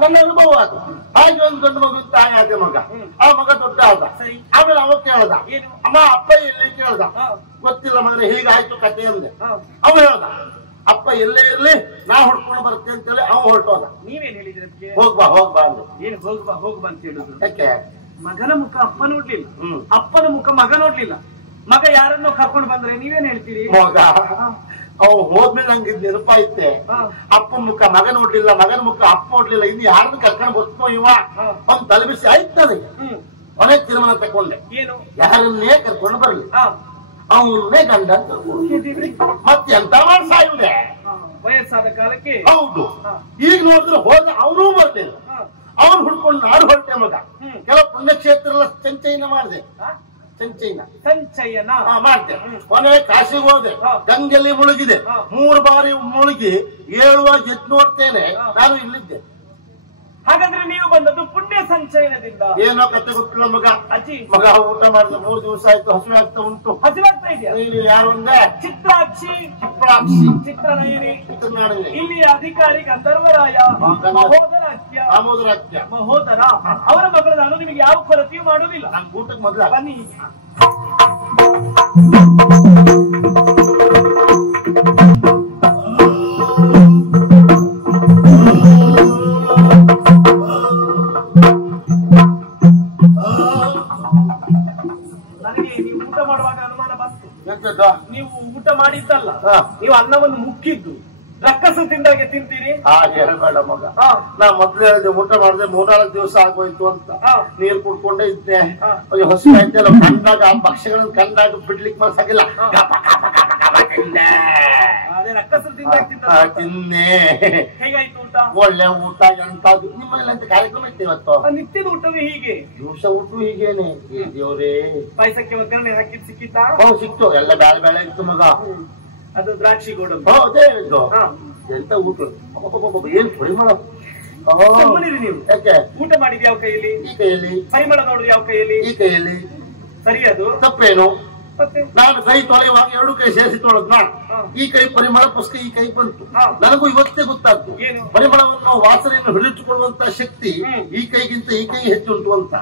ನನ್ನ ಅನುಭವ ಅದು. ಹಾಗೆ ಒಂದು ಗಂಡು ಮಗು ತಾಯಿ ಆದ ಮಗ. ಆ ಮಗ ದೊಡ್ಡ ಆದ. ಆಮೇಲೆ ಅವ ಕೇಳ್ದ, ಅಮ್ಮ ಅಪ್ಪ ಎಲ್ಲಿ? ಕೇಳ್ದ. ಗೊತ್ತಿಲ್ಲ ಮಗನೇ, ಹೀಗಾಯ್ತು ಕತೆ ಅಂದೆ. ಅವ ಹೇಳ್ದ, ಅಪ್ಪ ಎಲ್ಲೇ ಇರ್ಲಿ ನಾ ಹುಡ್ಕೊಂಡು ಬರ್ತೇನೆ ಅಂತೇಳಿ ಅವ ಹೊರಟೋದ. ನೀವೇನ್ ಹೇಳಿದ್ರಿ? ಹೋಗ್ಬಾ ಅಂದು. ಏನ್ ಹೋಗ್ಬಾ ಅಂತ ಹೇಳಿದ್ರು? ಯಾಕೆ? ಮಗನ ಮುಖ ಅಪ್ಪ ನೋಡ್ಲಿಲ್ಲ, ಅಪ್ಪನ ಮುಖ ಮಗ ನೋಡ್ಲಿಲ್ಲ. ಮಗ ಯಾರನ್ನೋ ಕರ್ಕೊಂಡು ಬಂದ್ರೆ ನೀವೇನ್ ಹೇಳ್ತೀರಿ? ಮಗ ಅವ್ ಹೋದ್ಮೇಲೆ ನಂಗೆ ನೆನಪಾಯ್ತೆ. ಅಪ್ಪ ಮುಖ ಮಗ ನೋಡ್ಲಿಲ್ಲ, ಮಗನ ಮುಖ ಅಪ್ಪ ನೋಡ್ಲಿಲ್ಲ, ಇನ್ನು ಯಾರನ್ನ ಕರ್ಕೊಂಡು ಬರ್ತೋ ಇವ ಒಂದ್ ತಲುಪಿಸಿ ಆಯ್ತದೆ. ಕೊನೆ ತೀರ್ಮಾನ ತಕೊಂಡೆ, ಏನು? ಯಾರನ್ನೇ ಕರ್ಕೊಂಡು ಬರ್ಲಿ, ಅವನ್ನೇ ಗಂಡ ಅಂತ. ಮತ್ತೆ ಎಂತ ಸಾಯುವುದೇ ವಯಸ್ಸಾದ ಕಾಲಕ್ಕೆ. ಹೌದು. ಈಗ ನೋಡಿದ್ರೆ ಹೋದ ಅವನೂ ಬರ್ಲಿಲ್ಲ. ಅವನು ಹುಡ್ಕೊಂಡು ನಾಡು ಹೊರಟೆ ಮಗ. ಕೆಲವು ಪುಣ್ಯಕ್ಷೇತ್ರ ಸಂಚಯನ ಮಾಡಿದೆ. ಸಂಚಯನ ಮಾಡ್ದೆ. ಕೊನೆ ಕಾಶಿಗೆ ಹೋದೆ, ಗಂಗೆಯಲ್ಲಿ ಮುಳುಗಿದೆ. 3 ಬಾರಿ ಮುಳುಗಿ 7 ಎದ್ದು ನೋಡ್ತೇನೆ, ನಾನು ಇಲ್ಲಿದ್ದೆ. ಹಾಗಾದ್ರೆ ನೀವು ಬಂದದ್ದು ಪುಣ್ಯ ಸಂಚಯನದಿಂದ. ಏನೋ ಕತೆ ಗೊತ್ತಿಲ್ಲ ಮಗ. ಅಜ್ಜಿ ಮಗ ಊಟ ಮಾಡಿದ 3 ದಿವಸ ಆಯ್ತು, ಹಸಿವೆ ಆಗ್ತಾ ಉಂಟು. ಹಸಿವಾಗ್ತಾ ಇದೆಯಾ? ನೀನು ಯಾರು ಅಂದೆ? ಚಿತ್ರಾಕ್ಷಿ, ಚಿತ್ರನಯನಿ, ಇಲ್ಲಿ ಅಧಿಕಾರಿ ಗಂಧರ್ವರಾಯ ಮಹೋದರ ಅವರ ಮಗಳು. ನಾನು ನಿಮಗೆ ಯಾವ ಕೊರತೆಯೂ ಮಾಡುವುದಿಲ್ಲ. ನಾನು ಊಟಕ್ಕೆ ಮೊದಲ ಬನ್ನಿ. ನನಗೆ ನೀವು ಊಟ ಮಾಡುವಾಗ ಅನುಮಾನ ಬಂತು. ನೀವು ಊಟ ಮಾಡಿದ್ದಲ್ಲ, ನೀವು ಅನ್ನವನ್ನು ಮುಕ್ಕಿದ್ದು ರಕ್ಕಸ ತಿಂದಾಗೆ ತಿಂತೀರಿ. ಹೇಳ್ಬೇಡ ಮಗ. ನಾ ಮೊದ್ಲು ಹೇಳಿದೆ ಊಟ ಮಾಡಿದೆ 3-4 ದಿವಸ ಆಗೋಯ್ತು ಅಂತ. ನೀರು ಕುಡ್ಕೊಂಡೇ ಇದ್ದೆ. ಹಸು ಆಯ್ತಲ್ಲ, ಕಂಡಾಗ ಆ ಪಕ್ಷಿಗಳನ್ನ ಕಂಡಾಗ ಬಿಡ್ಲಿಕ್ಕೆ ಮನಸ್ಸಾಗಿಲ್ಲ. ಅದೇ ರಕ್ಕಸ ತಿನ್ನೆ. ಹೇಗಾಯ್ತು ಊಟ? ಒಳ್ಳೆ ಊಟ. ಎಂತದ್ದು ನಿಮ್ಮಲ್ಲಿ ಅಂತ ಕಾರ್ಯಕ್ರಮ ಇತ್ತು ಇವತ್ತು? ನಿತ್ಯದ ಊಟವೇ ಹೀಗೆ? ದಿವಸ ಊಟ ಹೀಗೇನೆ. ದೇವ್ರೇ, ಪಾಯಸಕ್ಕೆ ಒಗ್ಗರಣೆ ಹಾಕಿದ್ ಸಿಕ್ಕಿತಾ? ಸಿಕ್ತು. ಎಲ್ಲ ಬೇಳೆ ಬೇಳೆ ಇತ್ತು ಮಗ. ಅದು ದ್ರಾಕ್ಷಿ ಗೋಡಂಬಿ. ಹೌದೇ ಎಂತ ಊಟ, ಏನ್ ಪರಿಮಳ. ನೀವು ಯಾಕೆ ಊಟ ಮಾಡಿದ್ ಯಾವ ಕೈಯಲ್ಲಿ? ಈ ಕೈಯಲ್ಲಿ. ಪರಿಮಳ ನೋಡ್ರಿ ಯಾವ ಕೈಯಲ್ಲಿ? ಈ ಕೈಯಲ್ಲಿ. ಸರಿ, ಅದು ತಪ್ಪೇನು? ನಾನು ಕೈ ತೊಳೆಯುವಾಗ 2 ಕೈ ಸೇರಿಸಿ ತೊಳೆದ್ನ. ಈ ಕೈ ಪರಿಮಳ ಪುಸ್ತಕ ಈ ಕೈ ಬಂತು. ನನಗೂ ಇವತ್ತೇ ಗೊತ್ತಾಗ್ತು, ಪರಿಮಳವನ್ನು ವಾಸನೆಯನ್ನು ಹಿಡಿದುಕೊಳ್ಳುವಂತ ಶಕ್ತಿ ಈ ಕೈಗಿಂತ ಈ ಕೈ ಹೆಚ್ಚು ಉಂಟು ಅಂತ.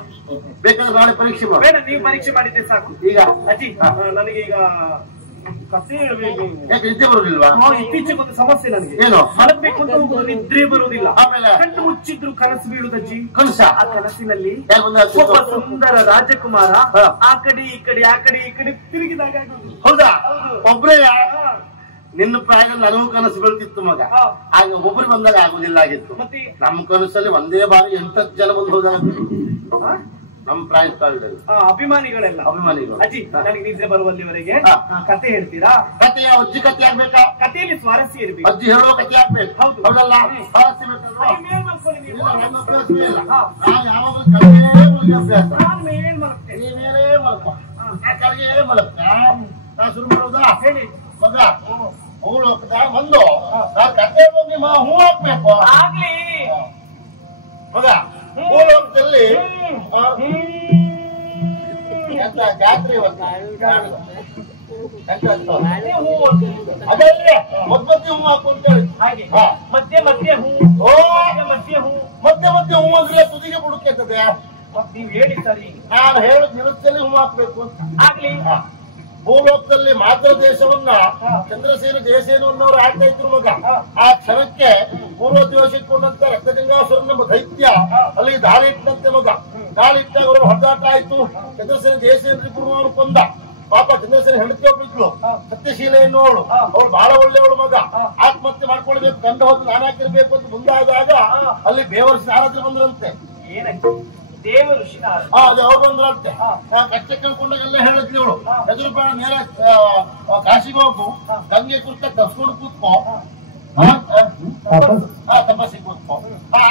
ಬೇಕಾದ್ರೆ ನಾಳೆ ಪರೀಕ್ಷೆ ಮಾಡಿ. ಬೇಡ, ನೀವು ಪರೀಕ್ಷೆ ಮಾಡಿದ್ದೆ ಸಾಕು. ಈಗ ಅಜ್ಜಿ, ನನಗೆ ಈಗ ಕಥೆ ಹೇಳ್ಬೇಕು. ಯಾಕೆ ನಿದ್ದೆ ಬರುದಿಲ್ವಾ? ಇತ್ತೀಚೆಗೆ ಒಂದು ಸಮಸ್ಯೆ ನನಗೆ. ಏನು? ಮಲಗಬೇಕು ಅಂತ ನಿದ್ರೆ ಬರುವುದಿಲ್ಲ. ಆಮೇಲೆ ಕಣ್ಣು ಮುಚ್ಚಿದ್ರು ಕನಸು ಬೀಳುದಜ್ಜಿ. ಕನಸ? ಆ ಕನಸಿನಲ್ಲಿ ಒಬ್ಬ ಸುಂದರ ರಾಜಕುಮಾರ ಆ ಕಡೆ ಈ ಕಡೆ ಆ ಕಡೆ ಈ ಕಡೆ ತಿರುಗಿದಾಗ. ಹೌದಾ? ಒಬ್ರೇ ನಿನ್ನ ಪ್ರಾಯದಲ್ಲಿ ನನಗೂ ಕನಸು ಬೀಳ್ತಿತ್ತು ಮಗ. ಆಗ ಒಬ್ಬರು ಬಂದಾಗ ಆಗುದಿಲ್ಲ ಆಗಿತ್ತು. ಮತ್ತೆ ನಮ್ಮ ಕನಸಲ್ಲಿ ಒಂದೇ ಬಾರಿ 8 ಜನ ಬಂದು ಹೋದಾಗ ನಮ್ಮ ಪ್ರಾಯ ಕಾಲದಲ್ಲಿ ಅಭಿಮಾನಿಗಳೆಲ್ಲ ಅಭಿಮಾನಿಗಳು. ಅಜ್ಜಿ ನನಗೆ ನಿದ್ರೆ ಬರುವಲ್ಲಿವರೆಗೆ ಕತೆ ಹೇಳ್ತೀರಾ? ಕಥೆಯ ಅಜ್ಜಿ ಕಥೆ ಆಗ್ಬೇಕಾ? ಕಥೆಯಲ್ಲಿ ಸ್ವಾರಸ್ಯ ಇರ್ಬೇಕು. ಅಜ್ಜಿ ಹೇಳೋ ಕಥೆ ಆಗ್ಬೇಕು. ಹೌದು. ಹೌದಲ್ಲ? ಸ್ವಾರಸ್ಯ ಬೇಕಲ್ವಾ? ಮೇಲ್ ಮಲ್ಕೊಳ್ಳಿ ನೀವು. ಇಲ್ಲ, ನನ್ನ ಅಭ್ಯಾಸವೇ ಇಲ್ಲ. ನಾವು ಯಾವಾಗಲೂ ಕಥೆಯೇ ಮುಗಿ ಅಭ್ಯಾಸ. ನಾನು ಮೇಲ್ ಮಲ್ತೇನೆ. ನೀ ಮೇಲೆ ಮಲಕ ಆ ಕಡೆಗೆ ಮಲಕ. ನಾ ಶುರು ಮಾಡೋದಾ? ಹೇಳಿ ಮಗ. ಅವಳು ಒಂದು ಕಥೆ ಹೋಗಿ ಹೂ ಹಾಕ್ಬೇಕು. ಆಗ್ಲಿ ಮಗ ಭೂಲೋಕದಲ್ಲಿ ಜಾತ್ರೆ ಅದಲ್ಲೇ ಮಧ್ಯ ಹೂ ಹಾಕು ಅಂತ ಹೇಳಿ ಹಾಗೆ ಮಧ್ಯೆ ಮಧ್ಯೆ ಹೂ ಮಧ್ಯೆ ಹೂ ಮಧ್ಯೆ ಮಧ್ಯೆ ಹೂ ಅಂದ್ರೆ ತುದಿಗೆ ಬುಡುಕ್ತದೆ. ನೀವು ಹೇಳಿ ಸರಿ. ನಾನು ಹೇಳುದು ನಿರುತ್ತಲ್ಲಿ ಹೂ ಹಾಕ್ಬೇಕು ಅಂತ. ಆಗ್ಲಿ ಭೂಲೋಕದಲ್ಲಿ ಮಾತ್ರ ದೇಶವನ್ನ ಚಂದ್ರಸೇನ ಜಯಸೇನವನ್ನವರು ಆಳ್ತಾ ಇದ್ರು ಮಗ. ಆ ಕ್ಷಣಕ್ಕೆ ಪೂರ್ವ ದಿವಸಕ್ಕೊಂಡಂತ ರಕ್ತಗಂಗಾಸುರನೆಂಬ ದೈತ್ಯ ಅಲ್ಲಿ ದಾಳಿ ಇಟ್ಟಂತೆ ಮಗ. ದಾಳಿ ಇಟ್ಟಾಗ ಅವರು ಹೊಡೆದಾಟ ಆಯ್ತು. ಚಂದ್ರಸೇನ ಜಯಸೇನರಿಬ್ಬರು ಅವರು ಕೊಂದ. ಪಾಪ ಚಂದ್ರಸೇನ ಹೆಂಡತಿ ಒಬ್ಬಿದ್ಲು ಸತ್ಯಶೀಲ ಎನ್ನುವಳು. ಅವಳು ಬಹಳ ಒಳ್ಳೆಯವಳು ಮಗ. ಆತ್ಮಹತ್ಯೆ ಮಾಡ್ಕೊಳ್ಬೇಕು, ಗಂಡ ಹೋಗಿ ನಾನಾಕಿರ್ಬೇಕು ಅಂತ ಮುಂದಾದಾಗ ಅಲ್ಲಿ ಬೇವರ್ಸಿ ಆರಾಧ್ಯ ಬಂದ್ರಂತೆ. ಏನಂತೆ ದೇವ ಋಷಿ ಅದೇ ಅವ್ರು ಬಂದ್ರಂತೆ. ಕಷ್ಟ ಕೇಳ್ಕೊಂಡಾಗೆಲ್ಲ ಹೇಳಿದ್ಲಿ ಅವಳು, ಎದುರು ಬೇಡ ನೇರ ಕಾಶಿಗೆ ಹೋಗು, ಗಂಗೆ ಕುರ್ತ ಕಸ್ಕೊಂಡು ಕೂತ್ಕೋ, ತಪಸ್ಸಿ ಕೂತ್ಕೋ.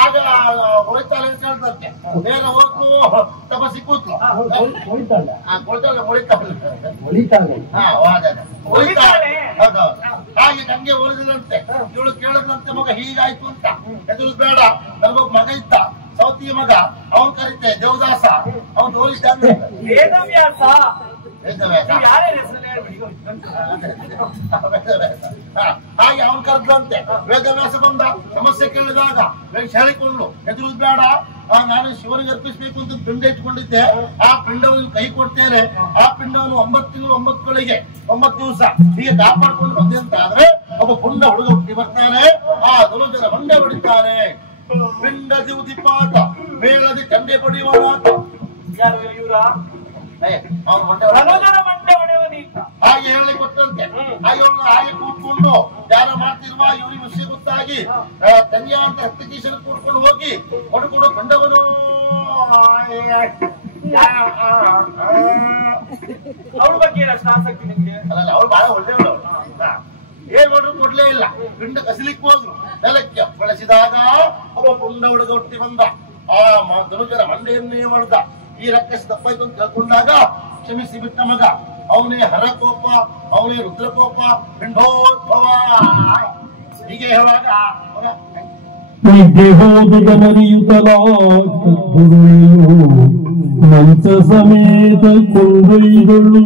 ಆಗ ಹೊಳಿತಾಳೆ ಅಂತ ಹೇಳ್ದಂತೆ. ನೇರ ಹೋಗ್ಲು ತಪಸ್ಸಿ ಕೂತ್ಲು. ಹಾಗೆ ಗಂಗೆ ಉಳಿದಿದಂತೆ. ಇವಳು ಕೇಳದಂತೆ ಮಗ ಹೀಗಾಯ್ತು ಅಂತ. ಎದುರು ಬೇಡ, ನಮಗೊಬ್ಬ ಮಗ ಇದ್ದ ಸೌತಿಯ ಮಗ, ಅವನ್ ಕರೀತೆ ದೇವದಾಸ. ಅವನ್ ತೋರಿಸ್ತಾನೆ ವೇದವ್ಯಾಸ. ಹಾಗೆ ಅವನ್ ಕರೆದಂತೆ. ವೇದವ್ಯಾಸ ಬಂದ, ಸಮಸ್ಯೆ ಕೇಳಿದಾಗ ಹೇಳಿಕೊಂಡು ಎದುರು ಬೇಡ, ನಾನು ಶಿವನಿಗೆ ಅರ್ಪಿಸಬೇಕು ಅಂತ ಪಿಂಡ ಇಟ್ಕೊಂಡಿದ್ದೆ. ಆ ಪಿಂಡವನ್ನು ಕೈ ಕೊಡ್ತೇನೆ. ಆ ಪಿಂಡವನ್ನು 9 ತಿಂಗಳು 9 ಗಳಿಗೆ 9 ದಿವಸ ಹೀಗೆ ಕಾಪಾಡ್ಕೊಂಡು ಬಂದೆ ಅಂತ ಆದ್ರೆ ಒಬ್ಬ ಪುಂಡ ಹುಡುಗ ಹುಟ್ಟಿ ಬರ್ತಾನೆ. ಆ ದುರುಜನ ಮಂಡೆ ಹೊಡಿತಾನೆ. ಪಿಂಡದಿ ಉದಿಪಾತ ಮೇಳದಿ ಕಂಡೆ ಪಡೆಯುವನಾತ. ಯಾರು ಇವರ ಮಂಡೆ ಹೊಡೆಯವನೀತ ಹಾಗೆ ಹೇಳಿ ಕೊಟ್ಟಂತೆ. ಹಾಗೆ ಕೂತ್ಕೊಂಡು ಧ್ಯಾನ ಮಾಡ್ತಿರುವ ಇವ್ರಿಗೆ ವಿಷಯ ಗೊತ್ತಾಗಿ ತಂಗಿಯ ಅಂತ ಹತ್ತಿಕೀಶನ ಕೂತ್ಕೊಂಡು ಹೋಗಿ ಹೊಡ್ಕೊಂಡು ಪಿಂಡವನು ಅವಳ ಬಗ್ಗೆ ಏನಷ್ಟು ಆಸಕ್ತಿ ನಿಮ್ಗೆ? ಅಲ್ಲ, ಅವ್ರು ಬಹಳ ಒಳ್ಳೆಯವಳು. ಏನ್ ಮಾಡ್ರು ಕೊಡ್ಲೇ ಇಲ್ಲ. ಪಿಂಡ ಕಸಿಲಿಕ್ಕೆ ಹೋದ್ರು. ನೆಲಕ್ಕೆ ಬಳಸಿದಾಗ ಒಬ್ಬ ಪುಂಡ ಹುಡುಗ ಹುಟ್ಟಿ ಬಂದ. ಆ ಧನುಜರ ಮಂಡೆಯನ್ನೇ ಮಾಡ್ದ. ಈ ರಕ್ಕಸ ತಪ್ಪಾಯ್ತು ಅಂತ ಕೇಳ್ಕೊಂಡಾಗ ಕ್ಷಮಿಸಿ ಬಿಟ್ಟ ಮಗ. ಅವನೇ ಹರಕೋಪ, ಅವನೇ ರುದ್ರಕೋಪ, ಪಿಂಡೋದ್ಭವ ಹೀಗೆ ಹೇಳುವಾಗ ಹೋದುಗ ಮರಿಯುತ್ತಲಾಗುರುಳಿಯು ಮಂಚ ಸಮೇತ ಕೊಂಡೊಯ್ದಳು.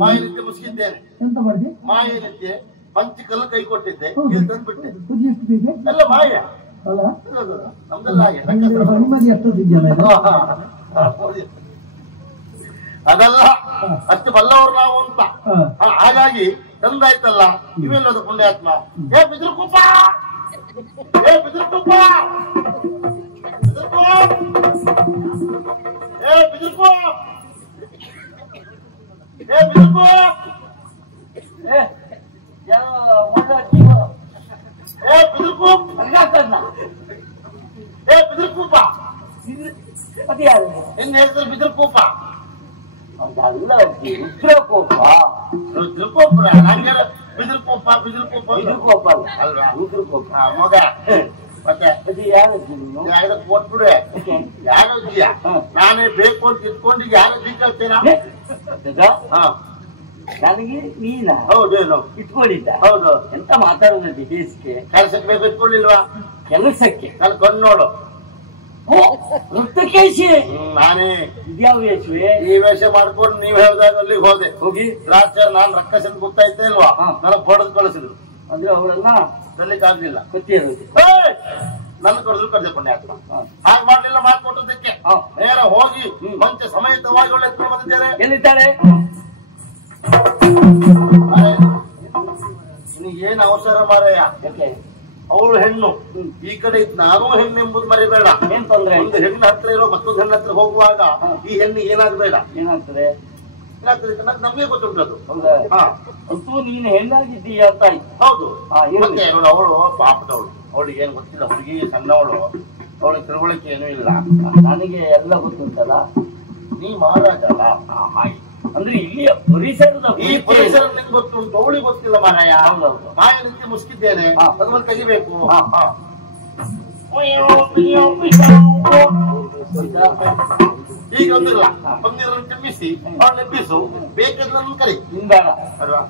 ಮಾಯನಿದ್ದೆ ಮುಗಿಸಿದ್ದೇನೆ. ಎಂತ ಮಾಡಿದೆ? ಮಾಯನಿದ್ದೆ ಪಂಚಕಲ್ಲ ಕೈ ಕೊಟ್ಟಿದ್ದೆ. ಇಲ್ಲಿ ತಂದ್ಬಿಟ್ಟೆ. ಎಷ್ಟು ಬೇಕೆ ಎಲ್ಲ ಮಾಯ ಅಲ್ಲ? ನಮ್ದೆಲ್ಲ ಹಾಗೆ. ನಿಮ್ಮದು ಎಷ್ಟೊತ್ತಿದ್ಯಲ್ಲ ಇದು? ಅದಲ್ಲ, ಅಷ್ಟು ಬಲ್ಲವರು ನಾವು ಅಂತ. ಹಾಗಾಗಿ ತಂದಾಯ್ತಲ್ಲ, ಇವೆಲ್ಲದ ಪುಣ್ಯಾತ್ಮ. ಏ ಬಿದ್ರಕೂಪ, ಏ ಬಿದ್ರಕೂಪ, ಏ ಬಿದ್ರಕೂ, ಏ ಬಿದ್ರಕೂ, ಏ ಬಿದ್ರಕೂ, ಏ ಬಿದ್ರಕೂಪ. ನಿನ್ನ ಹೆಸರು ಬಿದ್ರಕೂಪ. ರುದ್ರಕೋಪ ನಂಗೆ ಬಿದ್ರಕೋಪ ಬಿದ್ರಕೋಪ ಅಲ್ವಾ? ಮಗ ಮತ್ತೆ ಯಾರು ಕೊಟ್ಬಿಡುವೆ. ಯಾರು ಇದೆಯಾ? ನಾನೇ ಬೇಕು ಅಂತ ಇಟ್ಕೊಂಡು ಯಾರು ಕಳ್ತೇನಾ? ನನಗೆ ನೀನ ಹೌದೇನು ಇಟ್ಕೊಂಡಿದ್ದ? ಹೌದು. ಎಂತ ಮಾತಾಡುವುದು ಬೇಸಿಗೆ? ಕೆಲಸಕ್ಕೆ ಬೇಕು ಇಟ್ಕೊಳ್ಳಿಲ್ವಾ? ಕೆಲಸಕ್ಕೆ ನಾನು ಕೊಂಡು ನೋಡು. ವೃತ್ತಕೇಶಿ ನಾನೇ. ಇದ್ಯಾವ ವೇಷವೇ? ಈ ವೇಷ ಮಾಡ್ಕೊಂಡು ನೀವ್ ಹೇಳ್ದಾಗ ಅಲ್ಲಿಗೆ ಹೋದೆ. ಹೋಗಿ ರಾಜ್ಯ ನಾನ್ ರಕ್ಕಸನ್ ಗೊತ್ತಾಯ್ತಾ ಇಲ್ವಾ? ನನಗ್ ಹೊಡೆದು ಕಳಿಸಿದ್ರು. ಅಂದ್ರೆ ಅವರೆಲ್ಲ ಬರ್ಲಿಕ್ಕೆ ಆಗ್ಲಿಲ್ಲ. ಗೊತ್ತಿರೋದು ನನ್ನ ಕರೆದ್ರು ಕರೆದ ಪುಣ್ಯಾತ್ಮ. ಹಾಗೆ ಮಾಡ್ಲಿಲ್ಲ, ಮಾತು ಕೊಟ್ಟದಕ್ಕೆ ನೇರ ಹೋಗಿ ಮಂಚ ಸಮೇತವಾಗಿ ಒಳ್ಳೆ ಎತ್ಕೊಂಡು ಬಂದಿದ್ದೇನೆ. ಎಲ್ಲಿದ್ದಾರೆ? ನಿನಗೇನು ಅವಸರ ಮಾರಯ್ಯ? ಅವಳು ಹೆಣ್ಣು, ಈ ಕಡೆ ಇದ್ದು ನಾನೂ ಹೆಣ್ಣು ಎಂಬುದು ಮರಿಬೇಡ. ಏನ್ ತೊಂದ್ರೆ? ಒಂದು ಹೆಣ್ಣು ಹತ್ರ ಇರೋ ಮತ್ತೊಂದು ಹೆಣ್ಣು ಹತ್ರ ಹೋಗುವಾಗ ಈ ಹೆಣ್ಣಿಗೆ ಏನಾಗಬೇಡ. ಏನಾಗ್ತದೆ? ಏನಾಗ್ತದೆ ನಮ್ಗೆ ಗೊತ್ತುಂಟು ಅದು. ಹೌದಾ? ಅಂತೂ ನೀನು ಹೆಣ್ಣಾಗಿದ್ದೀಯ ಅಂತ ಆಯ್ತು. ಹೌದು. ಇರ್ಲಿ. ಮತ್ತೆ ಅವಳು ಪಾಪದವಳು, ಅವಳಿಗೆ ಏನು ಗೊತ್ತಿಲ್ಲ, ಹುಡುಗಿ ಸಣ್ಣವಳು, ಅವಳ ತಿಳುವಳಿಕೆ ಏನೂ ಇಲ್ಲ. ನನಗೆ ಎಲ್ಲ ಗೊತ್ತುಂಟಲ್ಲ, ನೀ ಮಹಾರಾಜ ಅಲ್ಲ. ಹಾಗೆ ಅಂದ್ರೆ ಇಲ್ಲಿಯ ಪರಿಸರದ ಈ ಪರಿಸರ ನಿಂಗೆ ಗೊತ್ತುಂಟು, ಅವಳಿಗೆ ಗೊತ್ತಿಲ್ಲ ಮಾರಾಯ. ಹೌದೌದು. ಮಾಯ ನಿಂತೆ ಮುಸ್ಕಿದ್ದೇನೆ, ಅದ್ರಲ್ಲಿ ತೆಗಿಬೇಕು. ಈಗ ಗೊತ್ತಿಲ್ಲ, ಪನ್ನೀರನ್ನು ಕೆಮ್ಮಿಸಿ ಅವಳು ಎಬ್ಬಿಸು, ಬೇಕಾದ್ರೆ ಕರಿ. ನಿಂಬೇಡ ಅಲ್ವಾ?